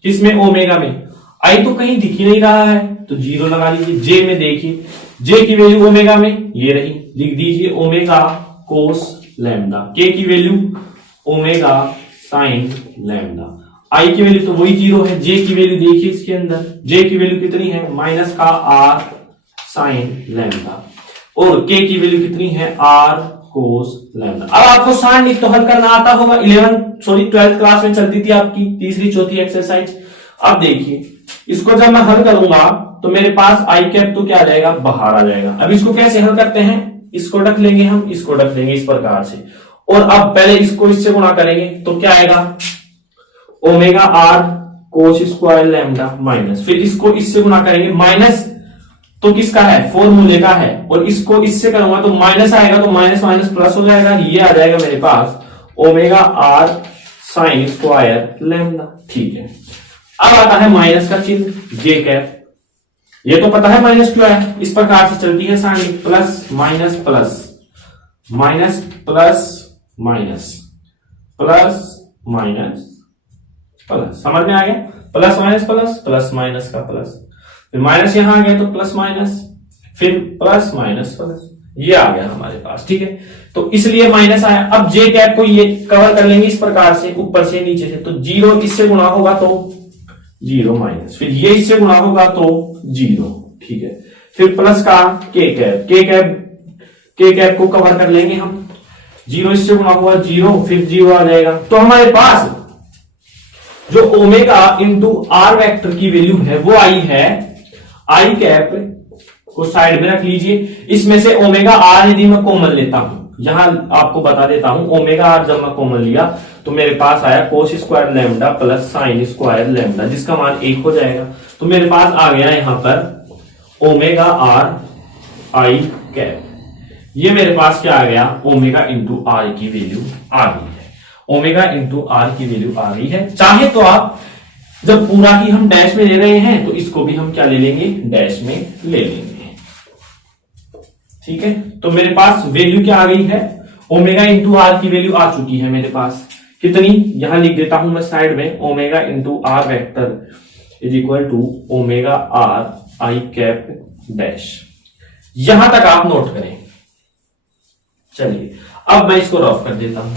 किसमें, ओमेगा में, आई तो कहीं दिख ही नहीं रहा है तो 0 लगा लीजिए। जे में देखिए, जे की वैल्यू ओमेगा में ये रही, लिख दीजिए ओमेगा कोस लैम्डा। के की वैल्यू ओमेगा साइन लैम्डा। आई की वैल्यू तो वही 0 है। जे की वैल्यू देखिए इसके अंदर, जे की वैल्यू कितनी है, माइनस का आर साइन लैम्डा, और के की वैल्यू कितनी है, आर कोस लैम्डा। अब आपको सारणिक तो हल करना आता होगा, 12th क्लास में चलती थी आपकी तीसरी चौथी एक्सरसाइज। अब देखिए इसको जब मैं हल करूंगा तो मेरे पास आई कैप तो क्या आ जाएगा, बाहर आ जाएगा। अब इसको कैसे हल करते हैं, इसको रख लेंगे हम, इसको रख लेंगे इस प्रकार से, और अब पहले इसको इससे गुणा करेंगे तो क्या आएगा, omega R cos square lambda minus, फिर इसको इससे गुणा करेंगे, माइनस तो किसका है, फॉर्मूले का है, और इसको इससे करूंगा तो माइनस आएगा, तो माइनस माइनस प्लस हो जाएगा, ये आ जाएगा मेरे पास omega are sine square lambda, ठीक है। अब आता है माइनस का चिन्ह, जे कैप, ये तो पता है माइनस क्यों है, इस प्रकार से चलती है सारणी, plus minus plus minus plus minus plus minus plus, समझ में आ गया, plus minus plus plus minus का प्लस, फिर माइनस यहां आ गया तो प्लस माइनस, फिर प्लस माइनस प्लस, ये आ गया हमारे पास, ठीक है। तो इसलिए माइनस आया। अब जे कैप को ये कवर कर लेंगे इस प्रकार से, ऊपर से नीचे से, तो 0 इससे गुणा होगा तो 0 माइनस, फिर ये इससे गुणा होगा तो 0, ठीक है। फिर प्लस का के कैप को कवर कर लेंगे हम, 0 इससे गुणा हुआ 0, फिर 0 आ जाएगा। तो हमारे पास जो ओमेगा इंटू आर वेक्टर की वैल्यू है वो आई है, आई कैप को साइड में रख लीजिए, इसमें से ओमेगा आर यदि मैं कॉमन लेता हूं, यहां आपको बता देता हूं, ओमेगा आर जब मैं कॉमन लिया तो मेरे पास आया कोस square lambda plus sign square lambda, जिसका मान 1 हो जाएगा। तो मेरे पास आ गया यहां पर ओमेगा आर आई कैप, ये मेरे पास क्या आ गया, ओमेगा इंटू आर की वैल्यू आ गई है, ओमेगा इंटू आर की वैल्यू आ गई है। चाहे तो आप जब पूरा ही हम डैश में ले रहे हैं तो इसको भी हम क्या ले लेंगे, डैश में ले लेंगे, ठीक है। तो मेरे पास वैल्यू क्या आ गई है, ओमेगा इंटू आर की वैल्यू आ चुकी है मेरे पास, कितनी, यहां लिख देता हूं मैं साइड में, omega into are vector is equal to omega R I cap dash. यहां तक आप नोट करें। चलिए अब मैं इसको रफ कर देता हूं,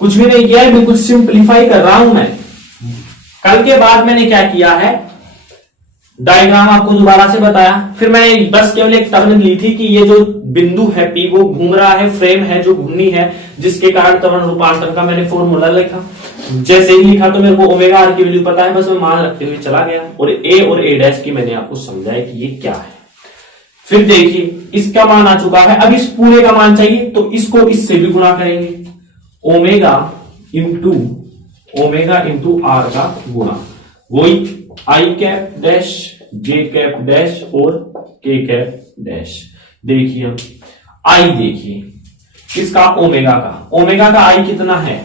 कुछ भी नहीं किया है, बिल्कुल सिंप्लीफाई कर रहा हूं मैं। कल के बाद मैंने क्या किया है, डायग्राम आपको दोबारा से बताया, फिर मैंने बस केवल एक टर्म ली थी कि ये जो बिंदु है P वो घूम रहा है, फ्रेम है जो घूमनी है, जिसके कारण त्वरण रूपांतर का मैंने फॉर्मूला लिखा। जैसे ही लिखा तो मेरे को ओमेगा आर की वैल्यू पता है, बस मैं मान रखते हुए चला गया और ए और ए डैश की मैंने आपको समझाया कि ये क्या है। फिर देखिए इसका मान आ चुका है, अब इस पूरे का मान चाहिए तो इसको इससे भी गुणा करेंगे, ओमेगा इंटू आर का गुणा, वही आई कैप डैश जे कैप डैश और के कैप डैश। देखिए आई, देखिए किसका, ओमेगा का आई कितना है,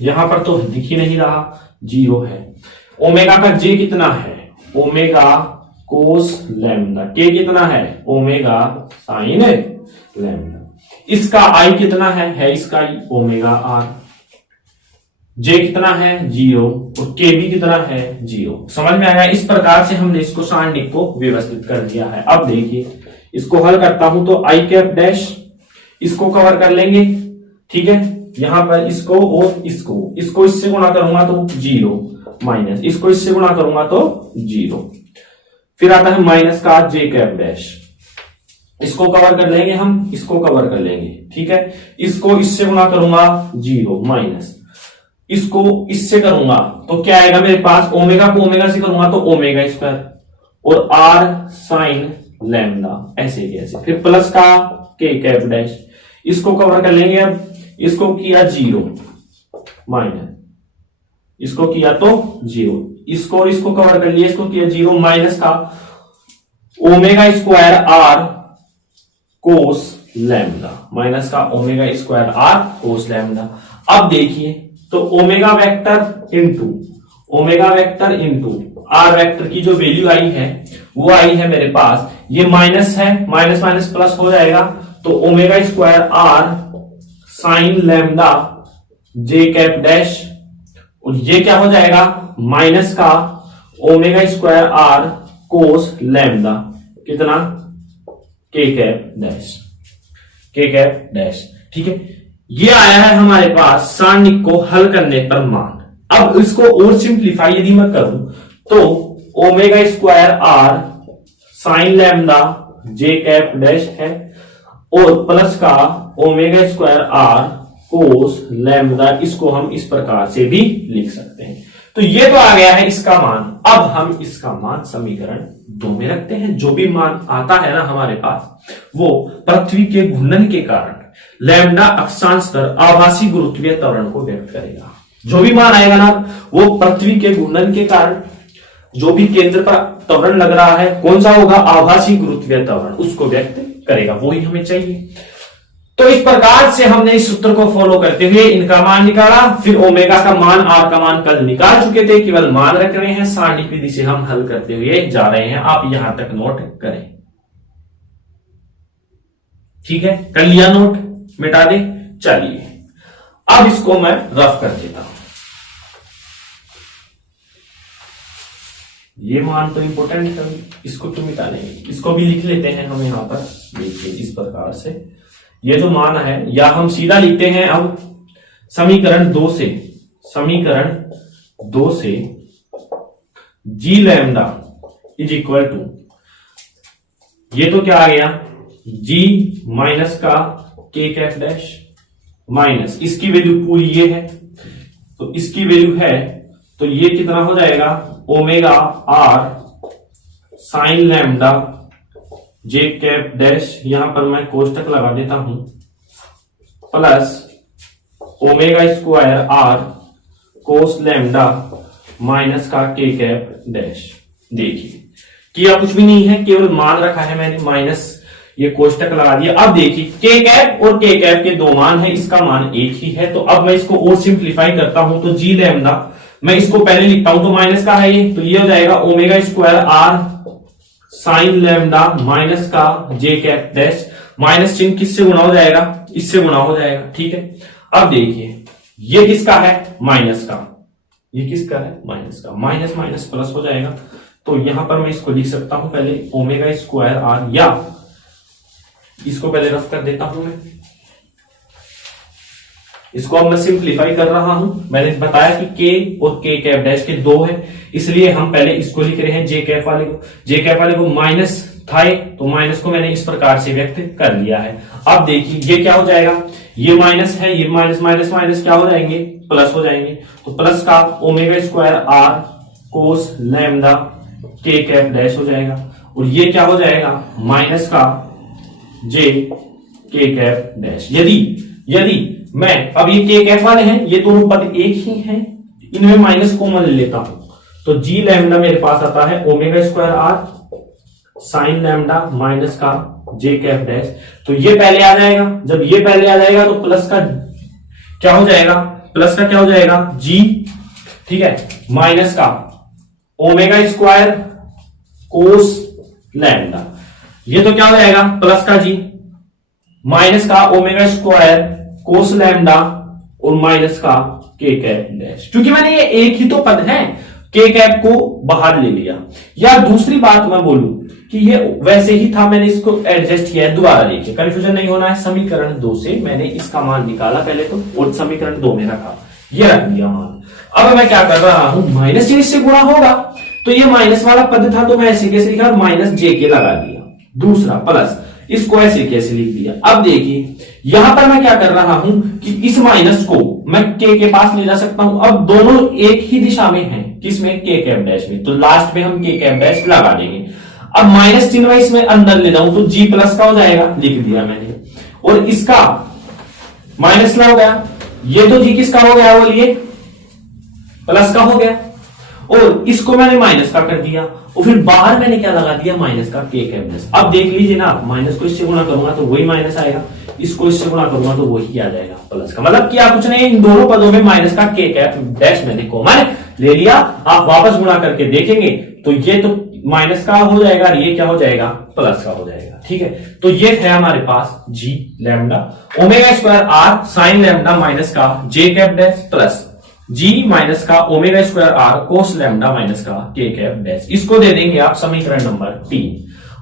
यहां पर तो दिख ही नहीं रहा, 0 है। ओमेगा का जे कितना है, ओमेगा कोस लैम्डा, के कितना है, ओमेगा साइन लैम्डा। इसका आई कितना है इसका ओमेगा आर, जे कितना है 0 और के भी कितना है 0। समझ में आया? इस प्रकार से हमने इसको सारणिक को व्यवस्थित कर दिया है। अब देखिए इसको हल करता हूं तो आई कैप डैश इसको कवर कर लेंगे, ठीक है, यहां पर इसको और इसको इससे गुणा करूंगा तो 0 माइनस, इसको इससे गुणा करूंगा तो 0। फिर आता है माइनस का जे कैप डैश, इसको कवर कर लेंगे हम, इसको कवर कर लेंगे, ठीक है, इसको इससे गुणा करूंगा 0 माइनस, इसको इससे करूंगा तो क्या आएगा मेरे पास, ओमेगा को ओमेगा से करूंगा तो ओमेगा स्क्वायर और आर साइन लैम्डा, ऐसे कैसे, फिर प्लस का के कैप डैश, इसको कवर कर लेंगे। अब इसको किया 0 माइनस, इसको किया तो 0, इसको कवर कर लिया, इसको किया 0 माइनस का omega square are cos lambda, minus का omega square are cos lambda. अब देखिए तो omega vector into are vector की जो वैल्यू आई है वो आई है मेरे पास, ये माइनस है, माइनस माइनस प्लस हो जाएगा तो omega square are sine lambda J cap dash, और ये क्या हो जाएगा माइनस का omega square are cos lambda कितना के कैप डैश, ठीक है। ये आया है हमारे पास सारणिक को हल करने पर मान। अब इसको और सिंप्लीफाई यदि मैं करूं तो omega square are sine lambda J cap dash है और प्लस का omega square are cos lambda, इसको हम इस प्रकार से भी लिख सकते हैं। तो ये तो आ गया है इसका मान। अब हम इसका मान समीकरण 2 में रखते हैं। जो भी मान आता है ना हमारे पास वो पृथ्वी के घूर्णन के कारण लैम्डा अक्षांश पर आभासी गुरुत्वीय त्वरण को व्यक्त करेगा। जो भी मान आएगा ना वो पृथ्वी के घूर्णन के कारण जो भी केंद्र पर त्वरण लग रहा है कौन सा होगा, आभासी गुरुत्वीय त्वरण, उसको व्यक्त करेगा, वो ही हमें चाहिए। तो इस प्रकार से हमने इस सूत्र को फॉलो करते हुए इनका मान निकाला। फिर ओमेगा का मान, आर का मान कल निकाल चुके थे, केवल मान रख रहे हैं। सारणिक विधि से हम हल करते हुए जा रहे हैं, आप यहां तक नोट करें, ठीक है। कर लिया नोट, मिटा दे। चलिए अब इसको मैं रफ कर देता हूं। ये मान तो इंपॉर्टेंट है, इसको तो मिटा लेंगे, इसको भी लिख लेते हैं हम यहां पर। देखिए इस प्रकार से ये जो मान है, या हम सीधा लिखते हैं अब समीकरण 2 से g lambda is equal to, ये तो क्या आ गया, जी माइनस का के कैप डैश माइनस, इसकी वैल्यू पूरी ये है तो इसकी वैल्यू है, तो ये कितना हो जाएगा, omega are sine lambda J cap dash, यहां पर मैं कोष्टक लगा देता हूं, plus omega square are cos lambda minus का के कैप डैश। देखिए किया कुछ भी नहीं है, केवल मान रखा है मैंने, माइनस ये कोष्टक लगा दिया। अब देखिए के कैप और के कैप के 2 मान है, इसका मान एक ही है। तो अब मैं इसको और सिंप्लीफाई करता हूं तो जी लैम्डा, मैं इसको पहले लिखता हूं तो माइनस का है ये, तो ये हो जाएगा omega square are sine lambda minus का जे कैप डैश, माइनस चिन्ह किससे गुणा हो जाएगा, इससे गुणा हो जाएगा, ठीक है। अब देखिए ये किसका है, माइनस का, ये किसका है, माइनस का, माइनस माइनस प्लस हो जाएगा। तो यहां पर मैं इसको लिख सकता हूं पहले ओमेगा स्क्वायर आर, या इसको पहले रफ कर देता हूं मैं, इसको अब मैं सिंप्लीफाई कर रहा हूं। मैंने बताया कि के और के कैप डैश के दो है, इसलिए हम पहले इसको लिख रहे हैं जे कैप वाले को माइनस था तो माइनस को मैंने इस प्रकार से व्यक्त कर लिया है। अब देखिए ये क्या हो जाएगा, ये माइनस है, ये माइनस माइनस माइनस क्या हो जाएंगे, प्लस हो जाएंगे। तो प्लस का omega square are cos lambda के कैप डैश हो जाएगा, और ये क्या हो जाएगा, माइनस का जे के कैप डैश। यदि मैं अब ये के कैप वाले हैं, ये दोनों पद एक ही हैं, इनमें माइनस कॉमन ले लेता हूं तो जी लैम्डा मेरे पास आता है omega square are sine lambda minus का जे कैप डैश। तो ये पहले आ जाएगा, जब ये पहले आ जाएगा तो प्लस का क्या हो जाएगा, जी, ठीक है, माइनस का ओमेगा स्क्वायर कोस लैम्डा, ये तो क्या हो जाएगा, प्लस का जी माइनस का ओमेगा स्क्वायर कोस लैम्डा और माइनस का के कैप डैश। क्योंकि मैंने ये एक ही तो पद है, के कैप को बाहर ले लिया। या दूसरी बात मैं बोलूं कि ये वैसे ही था, मैंने इसको एडजस्ट किया है दोबारा लेके, कंफ्यूजन नहीं होना है। समीकरण 2 से मैंने इसका मान निकाला पहले तो, और समीकरण 2 में रखा, ये रख दिया मान। अब मैं क्या कर रहा हूं, माइनस चिन्ह से गुणा होगा, तो ये माइनस वाला पद था तो मैं ऐसे कैसे लिखा, माइनस जे के लगा दिया, दूसरा प्लस, इसको ऐसे कैसे लिख दिया। अब देखिए यहां पर मैं क्या कर रहा हूं कि इस माइनस को मैं के पास ले जा सकता हूं। अब दोनों एक ही दिशा में हैं, किसमें, के कैप डैश में, तो लास्ट में हम के कैप डैश लगा देंगे। अब माइनस चिन्ह में इसमें अंदर ले जाऊं तो जी प्लस का हो जाएगा, लिख दिया मैंने, और इसका माइनस का हो गया, ये तो जी किसका हो गया, बोलिए प्लस का हो गया, और इसको मैंने माइनस का कर दिया, और फिर बाहर मैंने क्या लगा दिया, माइनस का के कैप डैश। अब देख लीजिए ना, माइनस को इससे गुणा करूंगा तो वही माइनस आएगा, इसको इससे गुणा करूंगा तो वही आ जाएगा प्लस का। मतलब क्या कुछ नहीं, इन दोनों पदों में माइनस का के कैप डैश मैंने कॉमन ले लिया। आप वापस गुणा करके देखेंगे तो ये तो माइनस का हो जाएगा, ये क्या हो जाएगा, प्लस का हो जाएगा। ठीक है, तो ये है हमारे पास g lambda omega square are sine lambda minus का जे कैप डैश प्लस जी माइनस का omega square are cos lambda minus का के कैप डैश। इसको दे देंगे आप समीकरण नंबर 3।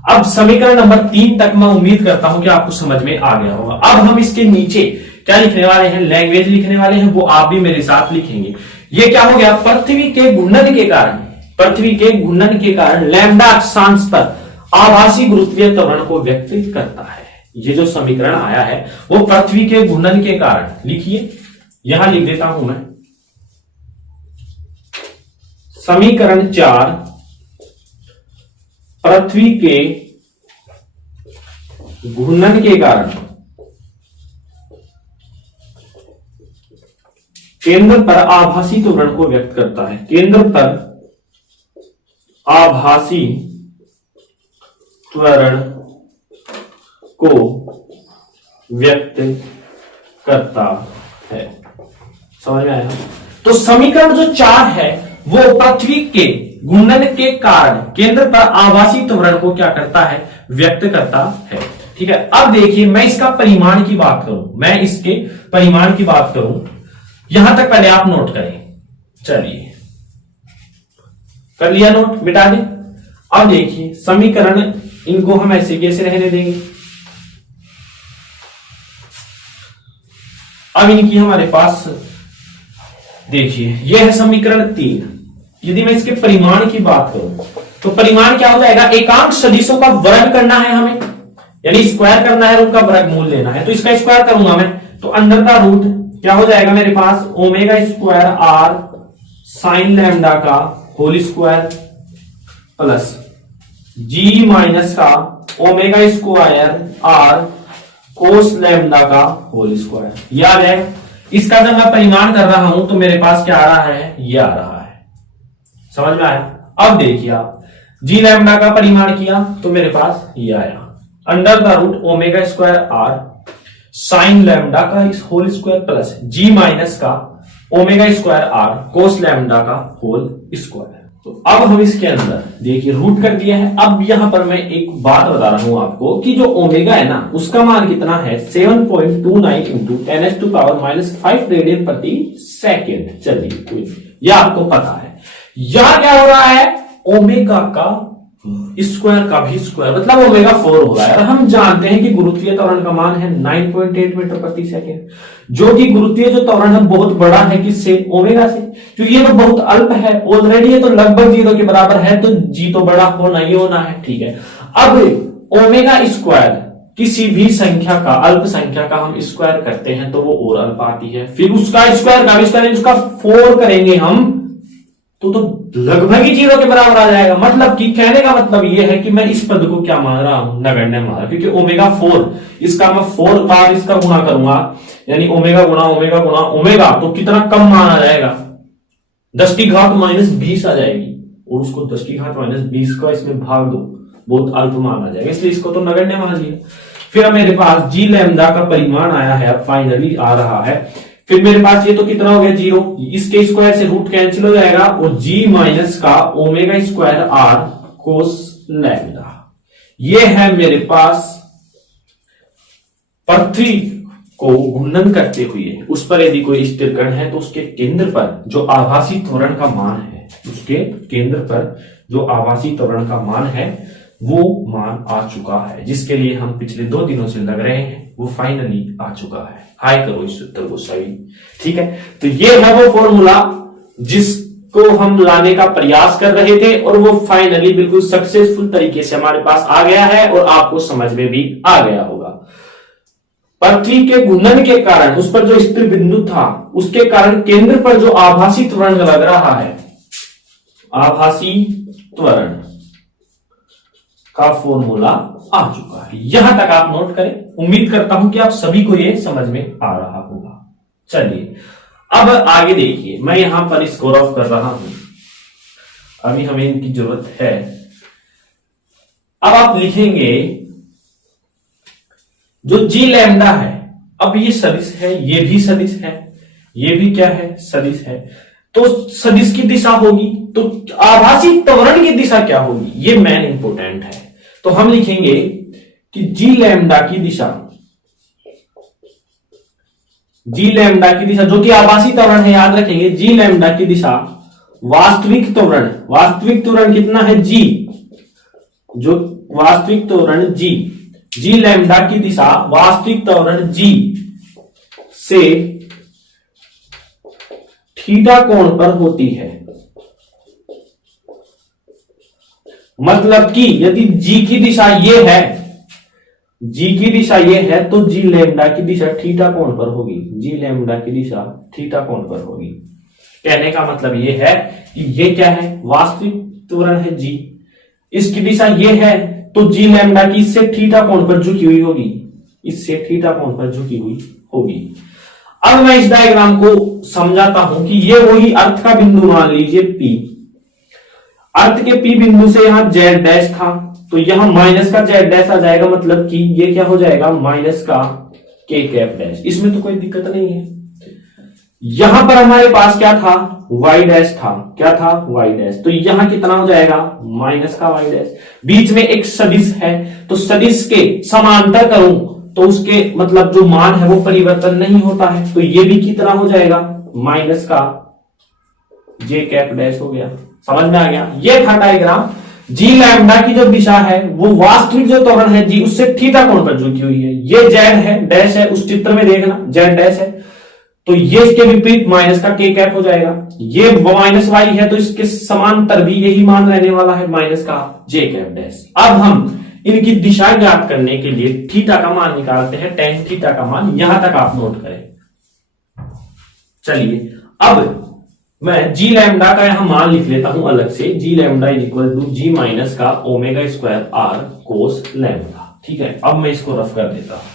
अब समीकरण नंबर 3 तक मैं उम्मीद करता हूं कि आपको समझ में आ गया होगा। अब हम इसके नीचे क्या लिखने वाले हैं, लैंग्वेज लिखने वाले हैं, वो आप भी मेरे साथ लिखेंगे। ये क्या हो गया, पृथ्वी के घूर्णन के कारण लैम्डा अक्षांश पर आभासी गुरुत्वीय त्वरण को व्यक्त करता है। ये जो समीकरण आया है वो पृथ्वी के घूर्णन के कारण, लिखिए यहां लिख देता हूं मैं, समीकरण 4 पृथ्वी के घूर्णन के कारण केंद्र पर आभासी त्वरण को व्यक्त करता है। केंद्र पर आभासी त्वरण को व्यक्त करता है। समझ में आया? तो समीकरण जो 4 है वो पृथ्वी के घूर्णन के कारण केंद्र पर आभासी त्वरण को क्या करता है, व्यक्त करता है। ठीक है, अब देखिए मैं इसका परिमाण की बात करूं, यहां तक पहले आप नोट करें। चलिए कर लिया नोट, मिटा दें। अब देखिए समीकरण, इनको हम ऐसे कैसे रहने देंगे। अब इनकी हमारे पास देखिए यह है समीकरण 3। यदि मैं इसके परिमाण की बात करूं तो परिमाण क्या हो जाएगा, एकांक सदिशों का वर्ग करना है हमें, यानी स्क्वायर करना है, उनका वर्गमूल लेना है। तो इसका स्क्वायर करूंगा मैं तो अंदर का रूट क्या हो जाएगा मेरे पास, omega square are sine lambda का होल स्क्वायर प्लस जी माइनस का omega square are cos lambda का होल स्क्वायर। याद है, इसका जब मैं परिमाण कर रहा हूं तो मेरे पास क्या आ रहा है, ये आ रहा है। समझ में आया? अब देखिए आप जी लैम्डा का परिमाण किया तो मेरे पास ये आया, under the root omega square are sine lambda का होल स्क्वायर प्लस जी माइनस का omega square are cos lambda का होल स्क्वायर। तो अब हम इसके अंदर देखिए रूट कर दिया है। अब यहां पर मैं एक बात बता रहा हूं आपको कि जो ओमेगा है ना, उसका मान कितना है, 7.29 इंटू 10⁻⁵ रेडियन प्रति सेकेंड। चलिए कोई, यह आपको पता है। यहां क्या हो रहा है, ओमेगा का स्क्वायर का भी स्क्वायर मतलब ओमेगा 4 होगा। और हम जानते हैं कि गुरुत्वीय त्वरण का मान है 9.8 मीटर प्रति सेकेंड, जो कि गुरुत्वीय जो त्वरण है बहुत बड़ा है किससे, ओमेगा से, क्योंकि ये तो बहुत अल्प है ऑलरेडी, ये तो लगभग 0 के बराबर है, तो जी तो बड़ा होना ही होना है। ठीक है, अब ओमेगा स्क्वायर किसी भी संख्या का, अल्प संख्या का हम स्क्वायर करते हैं तो वो और अल्प आती है, फिर उसका स्क्वायर का भी स्क्वायर, उसका 4 करेंगे हम तो लगभग ही 0 के बराबर आ जाएगा। मतलब कि कहने का मतलब ये है कि मैं इस पद को क्या मान रहा हूं, नगण्य मान रहा, क्योंकि ओमेगा 4 इसका मैं 4 बार इसका गुणा करूंगा, यानी ओमेगा गुणा ओमेगा गुणा ओमेगा, तो कितना कम मान आ जाएगा, 10 की घात -20 आ जाएगी, और उसको 10 की घात -20 का इसमें भाग दो, बहुत अल्प मान आ जाएगा, इसलिए इसको तो नगण्य मान लिया। फिर मेरे पास जी लैम्डा का परिमाण आया है, अब फाइनली आ रहा है। फिर मेरे पास ये तो कितना हो गया 0, इसके स्क्वायर से रूट कैंसिल हो जाएगा, और जी माइनस का omega square are cos lambda. ये है मेरे पास पृथ्वी को घूर्णन करते हुए उस पर यदि कोई स्थिर कण है तो उसके केंद्र पर जो आभासी त्वरण का मान है, उसके केंद्र पर जो आभासी त्वरण का मान है वो मान आ चुका है, जिसके लिए हम पिछले 2 दिनों से लग रहे हैं, वो फाइनली आ चुका है। हाय करो इस उत्तर को सभी। ठीक है, तो ये है वो फॉर्मूला जिसको हम लाने का प्रयास कर रहे थे, और वो फाइनली बिल्कुल सक्सेसफुल तरीके से हमारे पास आ गया है, और आपको समझ में भी आ गया होगा। पृथ्वी के घूर्णन के कारण उस पर जो स्थिर बिंदु था, उसके कारण केंद्र पर जो आभासी त्वरण लग रहा है, आभासी त्वरण का फॉर्मूला आ चुका है। यहां तक आप नोट करें, उम्मीद करता हूं कि आप सभी को यह समझ में आ रहा होगा। चलिए अब आगे देखिए, मैं यहां पर स्कोर ऑफ कर रहा हूं, अभी हमें इनकी जरूरत है। अब आप लिखेंगे जो जी लैम्डा है, अब ये सदिश है, ये भी सदिश है, ये भी क्या है, सदिश है, तो सदिश की दिशा होगी, तो आभासी त्वरण की दिशा क्या होगी, ये मेन इंपोर्टेंट है। तो हम लिखेंगे कि जी लैम्डा की दिशा, जी लैम्डा की दिशा जो कि आभासी त्वरण है, याद रखेंगे जी लैम्डा की दिशा वास्तविक त्वरण, वास्तविक त्वरण कितना है जी, जो वास्तविक त्वरण जी, जी लैम्डा की दिशा वास्तविक त्वरण जी से थीटा कोण पर होती है। मतलब कि यदि जी की दिशा ये है, जी की दिशा ये है, तो जी लैम्डा की दिशा थीटा कोण पर होगी, जी लैम्डा की दिशा थीटा कोण पर होगी। कहने का मतलब ये है कि ये क्या है, वास्तविक त्वरण है जी, इसकी दिशा ये है, तो जी लैम्डा की इससे थीटा कोण पर झुकी हुई होगी, इससे थीटा कोण पर झुकी हुई होगी। अब मैं इस डायग्राम को समझाता हूं कि ये वही अर्थ का बिंदु मान लीजिए P, अर्थ के P बिंदु से यहां Z डैश था, तो यहां माइनस का Z डैश आ जाएगा, मतलब कि ये क्या हो जाएगा, माइनस का K कैप डैश, इसमें तो कोई दिक्कत नहीं है। यहां पर हमारे पास क्या था, Y डैश था, क्या था, Y डैश, तो यहां कितना हो जाएगा, माइनस का Y डैश, बीच में एक सदिश है, तो सदिश के समांतर करूं तो उसके मतलब जो मान है वो परिवर्तन नहीं होता है, तो ये भी कितना हो जाएगा, माइनस का J कैप डैश हो गया। समझ में आ गया, ये था डायग्राम। जी लैम्डा की जो दिशा है वो वास्तविक जो त्वरण है जी उससे थीटा कोण पर झुकी हुई है, ये Z है, डैश है, उस चित्र में देखना Z डैश है, तो ये इसके विपरीत माइनस का K कैप हो जाएगा, ये माइनस Y है, तो इसके समांतर भी यही मान रहने वाला है, माइनस का J कैप डैश। अब हम इनकी दिशा ज्ञात करने के लिए थीटा का मान निकालते हैं, टेन थीटा का मान, यहां तक आप नोट करें। चलिए अब मैं जी लैम्डा का यहां मान लिख लेता हूं अलग से, g lambda is equal to g minus का omega square are cos lambda. ठीक है, अब मैं इसको रफ कर देता हूं।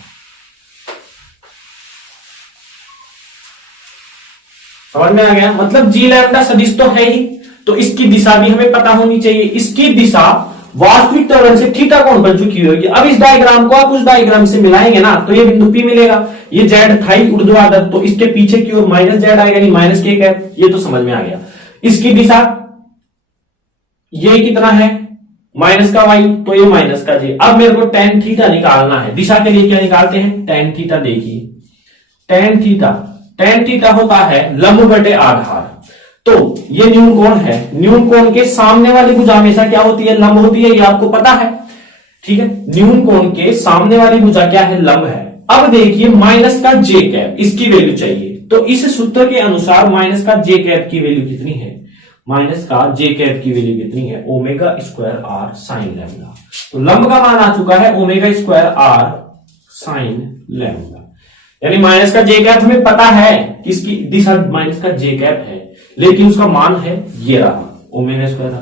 समझ में आ गया, मतलब जी लैम्डा सदिश तो है ही, तो इसकी दिशा भी हमें पता होनी चाहिए, इसकी दिशा वास्तविक त्वरण से थीटा कोण पर झुकी हुई होगी। अब इस डायग्राम को आप उस डायग्राम से मिलाएंगे ना, तो ये बिंदु P मिलेगा, ये Z था ही ऊर्ध्वाधर, तो इसके पीछे की ओर माइनस Z आएगा, यानी माइनस K कैप, ये तो समझ में आ गया। इसकी दिशा ये कितना है, माइनस का Y, तो ये माइनस का J। अब मेरे को टेन थीटा निकालना है, दिशा के लिए क्या निकालते हैं, टेन थीटा। देखिए टेन थीटा होता है लंब बटे आधार, तो ये न्यून कोण है, न्यून कोण के सामने वाली भुजा हमेशा क्या होती है, लंब होती है, ये आपको पता है। ठीक है, न्यून कोण के सामने वाली भुजा क्या है, लंब है। अब देखिए माइनस का जे कैप, इसकी वैल्यू चाहिए, तो इस सूत्र के अनुसार माइनस का जे कैप की वैल्यू कितनी है, माइनस का जे कैप की वैल्यू कितनी है, omega square are sine lambda. तो लंब का मान आ चुका है omega square are sine lambda, यानी माइनस का जे कैप हमें पता है किसकी दिशा माइनस का जे कैप है, लेकिन उसका मान है ये रहा ओमेगा स्क्वायर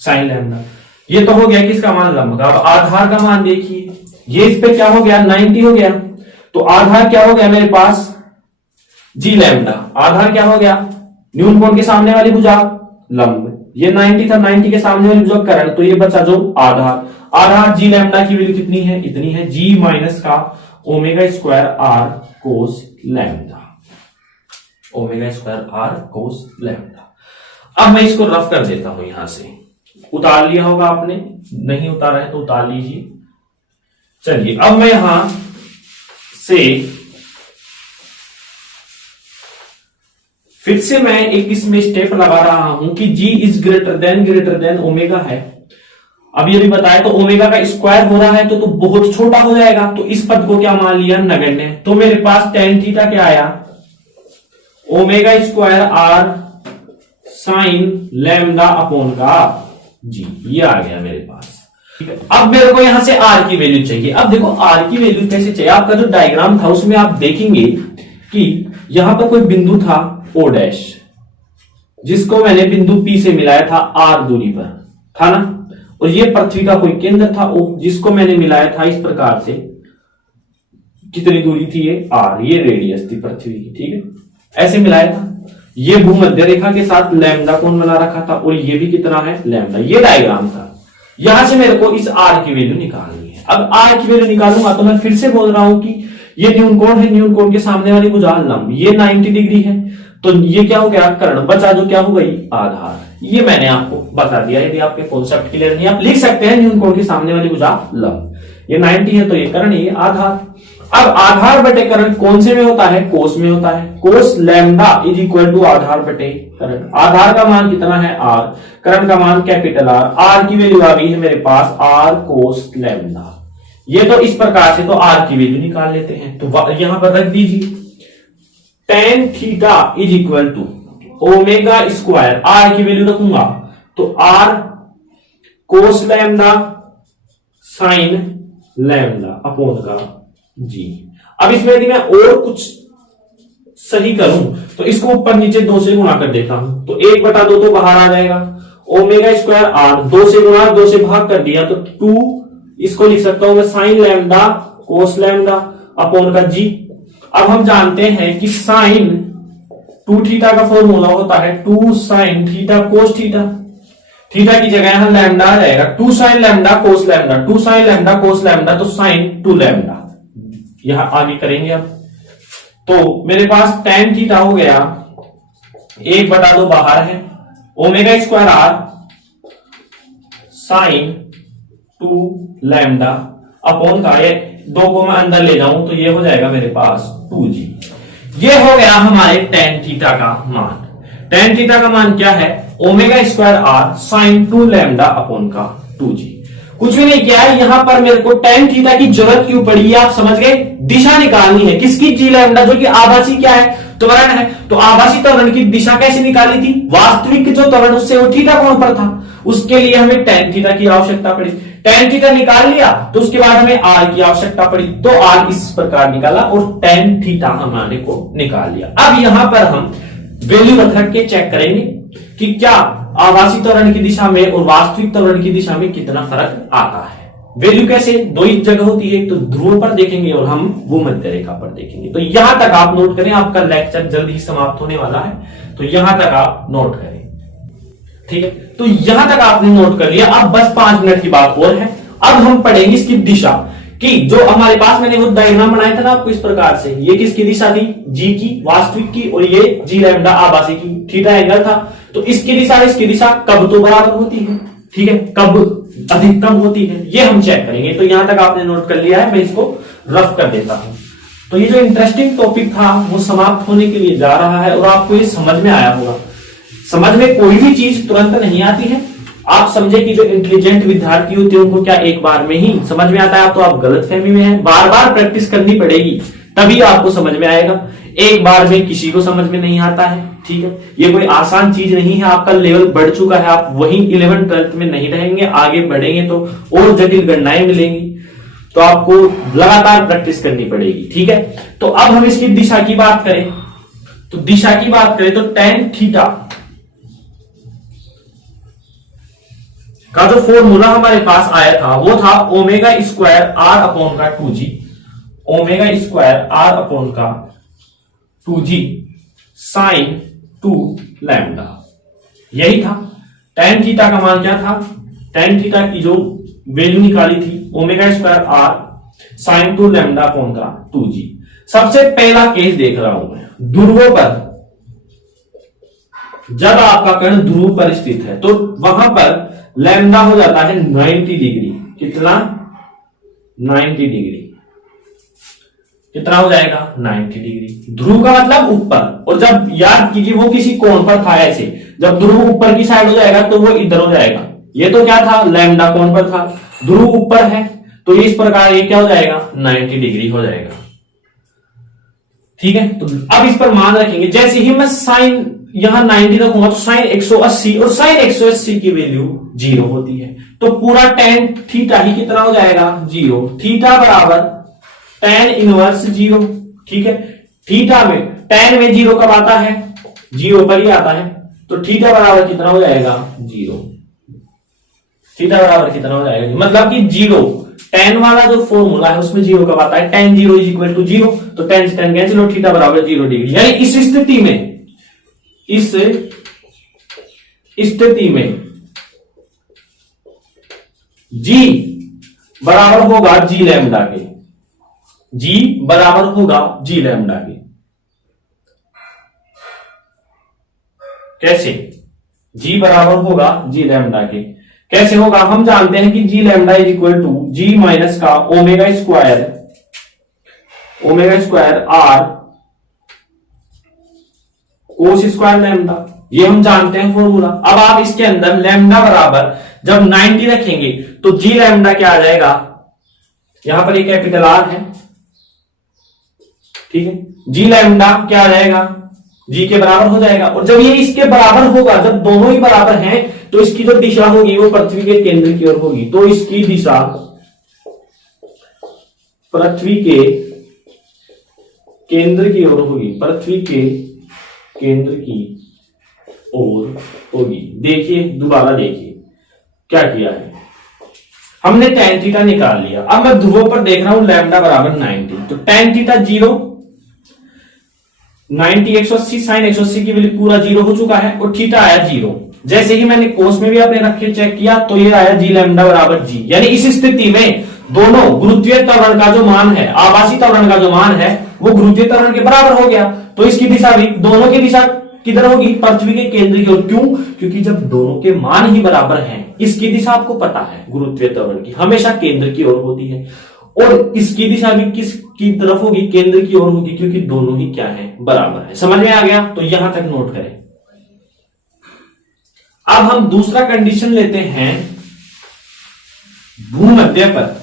साइन लैम्डा। ये तो हो गया किसका मान, लंब का। अब आधार का मान देखिए, ये इस पे क्या हो गया 90 हो गया, तो आधार क्या हो गया मेरे पास जी लैम्डा, आधार क्या हो गया न्यून कोण के सामने वाली भुजा लंब, ये 90 था, 90 के सामने वाली भुजा करण, तो ये बचा जो आधार, आधार जी लैम्डा की वैल्यू कितनी है, इतनी है, जी माइनस का omega square are cos lambda, omega square are cos lambda. अब मैं इसको रफ कर देता हूं, यहां से उतार लिया होगा आपने, नहीं उतारा है तो उतार लीजिए। चलिए अब मैं यहां से फिर से मैं एक इसमें स्टेप लगा रहा हूं कि g is greater than omega है। अब ये भी बताया तो ओमेगा का स्क्वायर हो रहा है तो बहुत छोटा हो जाएगा, तो इस पद को क्या मान लिया, नगण्य। तो मेरे पास tan थीटा क्या आया, omega square are sine lambda upon का जी, ये आ गया मेरे पास। ठीक है, अब मेरे को यहां से आर की वैल्यू चाहिए। अब देखो आर की वैल्यू कैसे चाहिए, आपका जो डायग्राम था उसमें आप देखेंगे कि यहां पर कोई बिंदु था ओ डैश, जिसको मैंने बिंदु पी से मिलाया था आर दूरी पर, था ना, और ये पृथ्वी का कोई केंद्र था ओ, जिसको मैंने मिलाया था इस प्रकार से, कितनी दूरी थी ये आर, ये रेडियस थी पृथ्वी की। ठीक है, ऐसे मिलाया था, ये भूमध्य रेखा के साथ लैम्डा कोण बना रखा था, और ये भी कितना है लैम्डा, ये डायग्राम था। यहां से मेरे को इस आर की वैल्यू निकालनी है। अब आर की वैल्यू निकालूंगा तो मैं फिर से बोल रहा हूं कि ये न्यून कोण है, न्यून कोण के सामने वाली भुजा लंब, ये 90 डिग्री है, तो ये क्या हो गया कर्ण, बचा जो क्या हो गई आधार। ये मैंने आपको बता दिया, यदि आपके कॉन्सेप्ट क्लियर नहीं आप लिख सकते हैं न्यून कोण के सामने वाली भुजा लंब, ये 90 है तो ये कर्ण, ये आधार। अब आधार बटे कर्ण कौन से में होता है, कोस में होता है, कोस लैम्डा इज इक्वल टू आधार बटे कर्ण। आधार का मान कितना है आर, कर्ण का मान कैपिटल आर, आर की वैल्यू आ गई है मेरे पास आर कोस लैम्डा। ये तो इस प्रकार से तो आर की वैल्यू निकाल लेते हैं, तो यहां पर रख दीजिए tan theta is equal to omega square, R की वैल्यू रखूंगा तो R cos lambda sine lambda upon का जी। अब इसमें यदि मैं और कुछ सही करूं तो इसको ऊपर नीचे 2 से गुणा कर देता हूं, तो 1/2 तो बाहर आ जाएगा, ओमेगा स्क्वायर आर 2 से गुणा 2 से भाग कर दिया तो 2, इसको लिख सकता हूं मैं साइन लैम्डा कोस लैम्डा अपॉन का जी। अब हम जानते हैं कि साइन 2 थीटा का फॉर्मूला होता है 2 sine theta cos theta, theta की जगह यहां लैम्डा आ जाएगा, 2 साइन लैम्डा कोस लैम्डा, 2 साइन लैम्डा कोस लैम्डा तो साइन 2 लैम्डा। यहां आगे करेंगे अब, तो मेरे पास tan थीटा हो गया 1/2 बाहर है, omega square are sine 2 lambda upon का, ये 2 को मैं अंदर ले जाऊं तो ये हो जाएगा मेरे पास 2g। ये हो गया हमारे tan थीटा का मान। tan थीटा का मान क्या है, omega square are sine 2 lambda upon का 2g। कुछ भी नहीं किया है, यहां पर मेरे को tan थीटा की जरूरत क्यों पड़ी है आप समझ गए, दिशा निकालनी है किसकी, जी लैम्डा, जो कि आभासी क्या है त्वरण है, तो आभासी त्वरण की दिशा कैसे निकाली थी, वास्तविक जो त्वरण उससे वो थीटा कोण पर था, उसके लिए हमें tan थीटा की आवश्यकता पड़ी। tan थीटा निकाल लिया तो उसके बाद हमें r की आवश्यकता पड़ी, तो r इस प्रकार निकाला और tan थीटा हमारे को निकाल लिया। अब यहां पर हम वैल्यू रख के चेक करेंगे कि क्या आभासी त्वरण की दिशा में और वास्तविक त्वरण की दिशा में कितना फर्क आता है। वैल्यू कैसे, 2 ही जगह होती है, तो ध्रुव पर देखेंगे और हम भूमध्य रेखा पर देखेंगे। तो यहां तक आप नोट करें, आपका लेक्चर जल्द ही समाप्त होने वाला है, तो यहां तक आप नोट करें। ठीक है, तो यहां तक आपने नोट कर लिया। अब बस 5 मिनट की बात और है, अब हम पढ़ेंगे इसकी दिशा कि जो हमारे पास मैंने वो डायग्राम बनाया था ना आपको इस प्रकार से, ये किसकी दिशा थी, जी की वास्तविक की, और ये जी लैम्डा आभासी की, थीटा एंगल था, तो इसकी दिशा कब तो बराबर होती है, ठीक है, कब अधिकतम होती है, ये हम चेक करेंगे। तो यहां तक आपने नोट कर लिया है, मैं इसको रफ कर देता हूं। तो ये जो इंटरेस्टिंग टॉपिक था वो समाप्त होने के लिए जा रहा है और आपको ये समझ में आया होगा। समझ में कोई भी चीज तुरंत नहीं आती है। आप समझे कि जो इंटेलिजेंट विद्यार्थी होते हैं उनको क्या एक बार में ही समझ में आता है? तो आप गलत फहमी में हैं, बार बार प्रैक्टिस करनी पड़ेगी तभी आपको समझ में आएगा। एक बार में किसी को समझ में नहीं आता है, ठीक है। ये कोई आसान चीज नहीं है, आपका लेवल बढ़ चुका है, आप वही 11th 12th में नहीं रहेंगे, आगे बढ़ेंगे तो और जटिल गणनाएं मिलेंगी, तो आपको लगातार प्रैक्टिस करनी पड़ेगी, ठीक है। तो अब हम इसकी दिशा की बात करें, तो दिशा की बात करें तो tan थीटा का जो फॉर्मूला हमारे पास आया था वो था ओमेगा स्क्वायर आर अपॉन का 2g, omega square are upon का 2g साइन 2 लैम्डा, यही था। tan थीटा का मान क्या था? tan थीटा की जो वैल्यू निकाली थी omega square are sine 2 lambda upon का 2g। सबसे पहला केस देख रहा हूं मैं, ध्रुवों पर जब आपका कण ध्रुव पर स्थित है तो वहां पर लैम्डा हो जाता है 90 डिग्री। कितना? 90 डिग्री। कितना हो जाएगा? 90 डिग्री। ध्रुव का मतलब ऊपर, और जब याद कीजिए वो किसी कोण पर था ऐसे, जब ध्रुव ऊपर की साइड हो जाएगा तो वो इधर हो जाएगा। ये तो क्या था? लैम्डा कोण पर था, ध्रुव ऊपर है तो इस प्रकार ये क्या हो जाएगा? 90 डिग्री हो जाएगा, ठीक है। तो अब इस पर मान रखेंगे, जैसे ही मैं साइन यहां 90 रखूंगा तो साइन 180, और साइन 180 की वैल्यू 0 होती है, तो पूरा tan थीटा ही कितना हो जाएगा? 0। थीटा बराबर tan इनवर्स 0, ठीक है। थीटा में tan में 0 कब आता है? 0 पर ही आता है, तो थीटा बराबर कितना हो जाएगा? 0। थीटा बराबर कितना हो जाएगा? मतलब कि 0, tan वाला जो फॉर्मूला है उसमें 0 कब आता है? tan 0 इज इक्वल टू 0, तो tan से tan कैंसिल हो, थीटा बराबर 0 डिग्री। यानी इस स्थिति में जी बराबर होगा जी लैम्डा के, जी बराबर होगा जी लैम्डा के। कैसे? जी बराबर होगा जी लैम्डा के, कैसे होगा? हम जानते हैं कि g lambda is equal to g minus का omega square are cos square lambda, ये हम जानते हैं फॉर्मूला। अब आप इसके अंदर लैम्डा बराबर जब 90 रखेंगे तो जी लैम्डा क्या आ जाएगा? यहां पर ये कैपिटल आर है, ठीक है। जी लैम्डा क्या आ जाएगा? जी के बराबर हो जाएगा, और जब ये इसके बराबर होगा, जब दोनों ही बराबर हैं तो इसकी जो दिशा होगी वो पृथ्वी के केंद्र की ओर होगी, तो इसकी दिशा पृथ्वी के केंद्र की ओर होगी, पृथ्वी के केंद्र की ओर होगी। देखिए, दोबारा देखिए क्या किया है हमने। tan थीटा निकाल लिया, अब मैं ध्रुवों पर देख रहा हूं लैम्डा बराबर 90, तो tan थीटा 0, 90 180 साइन 180 की वैल्यू पूरा 0 हो चुका है, और थीटा आया 0। जैसे ही मैंने कोस में भी आपने रखे चेक किया तो ये आया जी लैम्डा बराबर जी। यानी इस स्थिति में दोनों गुरुत्वीय त्वरण का जो मान है, आभासी त्वरण का जो मान है वो गुरुत्वीय त्वरण के बराबर हो गया, तो इसकी दिशा भी, दोनों की दिशा किधर होगी? पृथ्वी के केंद्र की ओर। क्यों? क्योंकि जब दोनों के मान ही बराबर हैं, इसकी दिशा आपको पता है गुरुत्वीय त्वरण की हमेशा केंद्र की ओर होती है, और इसकी दिशा भी किसकी तरफ होगी? केंद्र की ओर होगी, क्योंकि दोनों ही क्या है? बराबर है। समझ में आ गया? तो यहां तक नोट करें। अब हम दूसरा कंडीशन लेते हैं भूमध्य पर।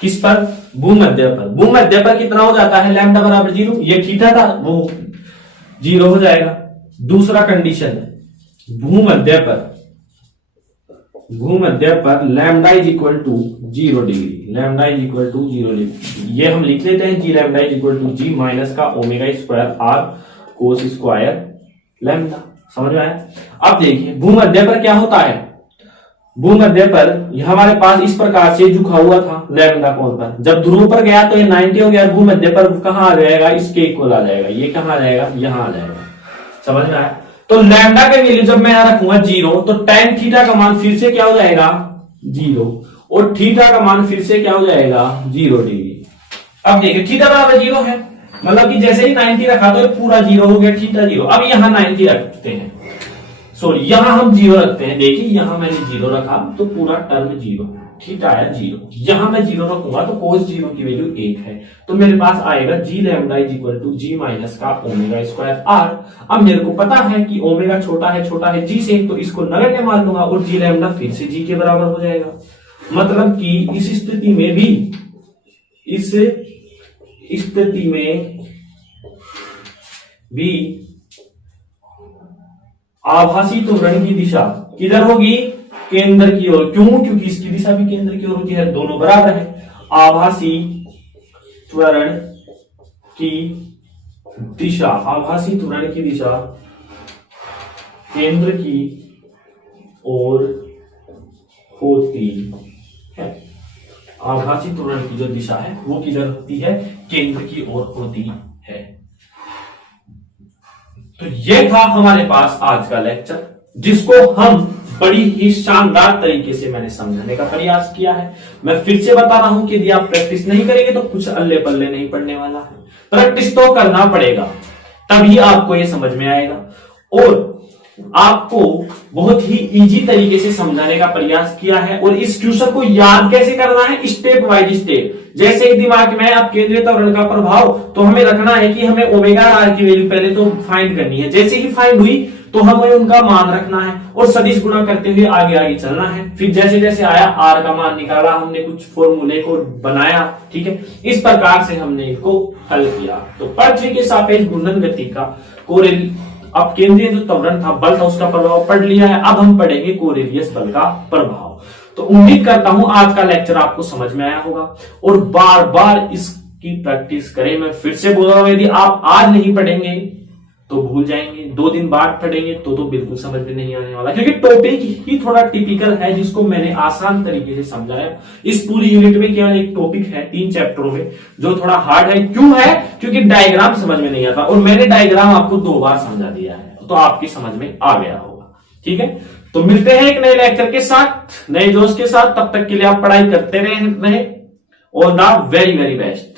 किस पर? भूमध्य पर। भूमध्य पर कितना हो जाता है? लैम्डा बराबर 0, ये थीटा था वो 0 हो जाएगा। दूसरा कंडीशन, भूमध्य पर lambda is equal to 0 degree, lambda is equal to 0 degree. ये हम लिख लेते हैं g lambda is equal to g minus का omega square are cos square lambda. समझ में आया? अब देखिए भूमध्य पर क्या होता है। भूमध्य पर हमारे पास इस प्रकार से झुका हुआ था लैम्डा कोण पर, जब ध्रुव पर गया तो ये 90 हो गया, भूमध्य पर कहां आ जाएगा? इसके इक्वल आ जाएगा। ये कहां आ जाएगा? यहां आ जाएगा। समझ में आया? तो लैम्डा के वैल्यू जब मैं यहां रखूंगा 0, तो tan थीटा का मान फिर से क्या हो जाएगा? 0, और थीटा का मान फिर से क्या हो जाएगा? 0 डिग्री। अब देखिए थीटा बराबर 0 है, मतलब कि जैसे ही 90 रखा तो पूरा 0 हो गया, थीटा 0। अब यहां 90 रखते हैं, सॉरी यहां हम 0 रखते हैं। देखिए यहां मैंने 0 रखा तो पूरा टर्म 0, थीटा आया 0, यहां मैं 0 रखूंगा तो cos 0 की वैल्यू 1 है, तो मेरे पास आएगा g lambda is equal to g minus का ओमेगा स्क्वायर आर। अब मेरे को पता है कि ओमेगा छोटा है जी से, तो इसको नगण्य मान लूंगा और जी लैम्डा फिर से जी के बराबर हो जाएगा। मतलब कि इस स्थिति में भी आभासी त्वरण की दिशा किधर होगी? केंद्र की ओर। क्यों? क्योंकि इसकी दिशा भी केंद्र की ओर होती है, दोनों बराबर है। आभासी त्वरण की दिशा केंद्र की ओर होती है। आभासी त्वरण की जो दिशा है वो किधर होती है? केंद्र की ओर होती है। तो ये था हमारे पास आज का लेक्चर, जिसको हम बड़ी ही शानदार तरीके से मैंने समझाने का प्रयास किया है। मैं फिर से बता रहा हूं कि यदि आप प्रैक्टिस नहीं करेंगे तो कुछ अल्ले पल्ले नहीं पड़ने वाला है। प्रैक्टिस तो करना पड़ेगा, तभी आपको ये समझ में आएगा। और आपको बहुत ही इजी तरीके से समझाने का प्रयास किया है। और इस ट्यूशन को याद कैसे करना है? Step wise step. जैसे ही दिमाग में अब केंद्रीय त्वरण का प्रभाव, तो हमें रखना है कि हमें ओमेगा आर की वैल्यू पहले तो फाइंड करनी है। जैसे ही फाइंड हुई तो हमें उनका मान रखना है और सदिश गुणा करते हुए आगे आगे चलना है। फिर जैसे जैसे आया आर का मान निकाला हमने, कुछ फॉर्मूले को बनाया, ठीक है। इस प्रकार से हमने इसको हल किया। तो पृथ्वी के सापेक्ष घूर्णन गति का कोरेल, अब केंद्रीय जो त्वरण था, बल था, उसका प्रभाव पढ़ लिया है। अब हम पढ़ेंगे कोरेलियस बल का प्रभाव। तो उम्मीद करता हूं आज का लेक्चर आपको समझ में आया होगा और बार बार इसकी प्रैक्टिस करें। मैं फिर से बोल रहा हूं, यदि आप आज नहीं पढ़ेंगे तो भूल जाएंगे, 2 दिन बाद पढ़ेंगे तो बिल्कुल समझ में नहीं आने वाला, क्योंकि टॉपिक ही थोड़ा टिपिकल है, जिसको मैंने आसान तरीके से समझाया। इस पूरी यूनिट में केवल एक टॉपिक है 3 चैप्टरों में जो थोड़ा हार्ड है। क्यों है? क्योंकि डायग्राम समझ में नहीं आता और मैंने डायग्राम आपको 2 बार समझा दिया है, तो आपकी समझ में आ गया होगा। ठीक है, तो मिलते हैं एक नए लेक्चर के साथ, नए जोश के साथ। तब तक के लिए आप पढ़ाई करते रहे और द वेरी वेरी बेस्ट।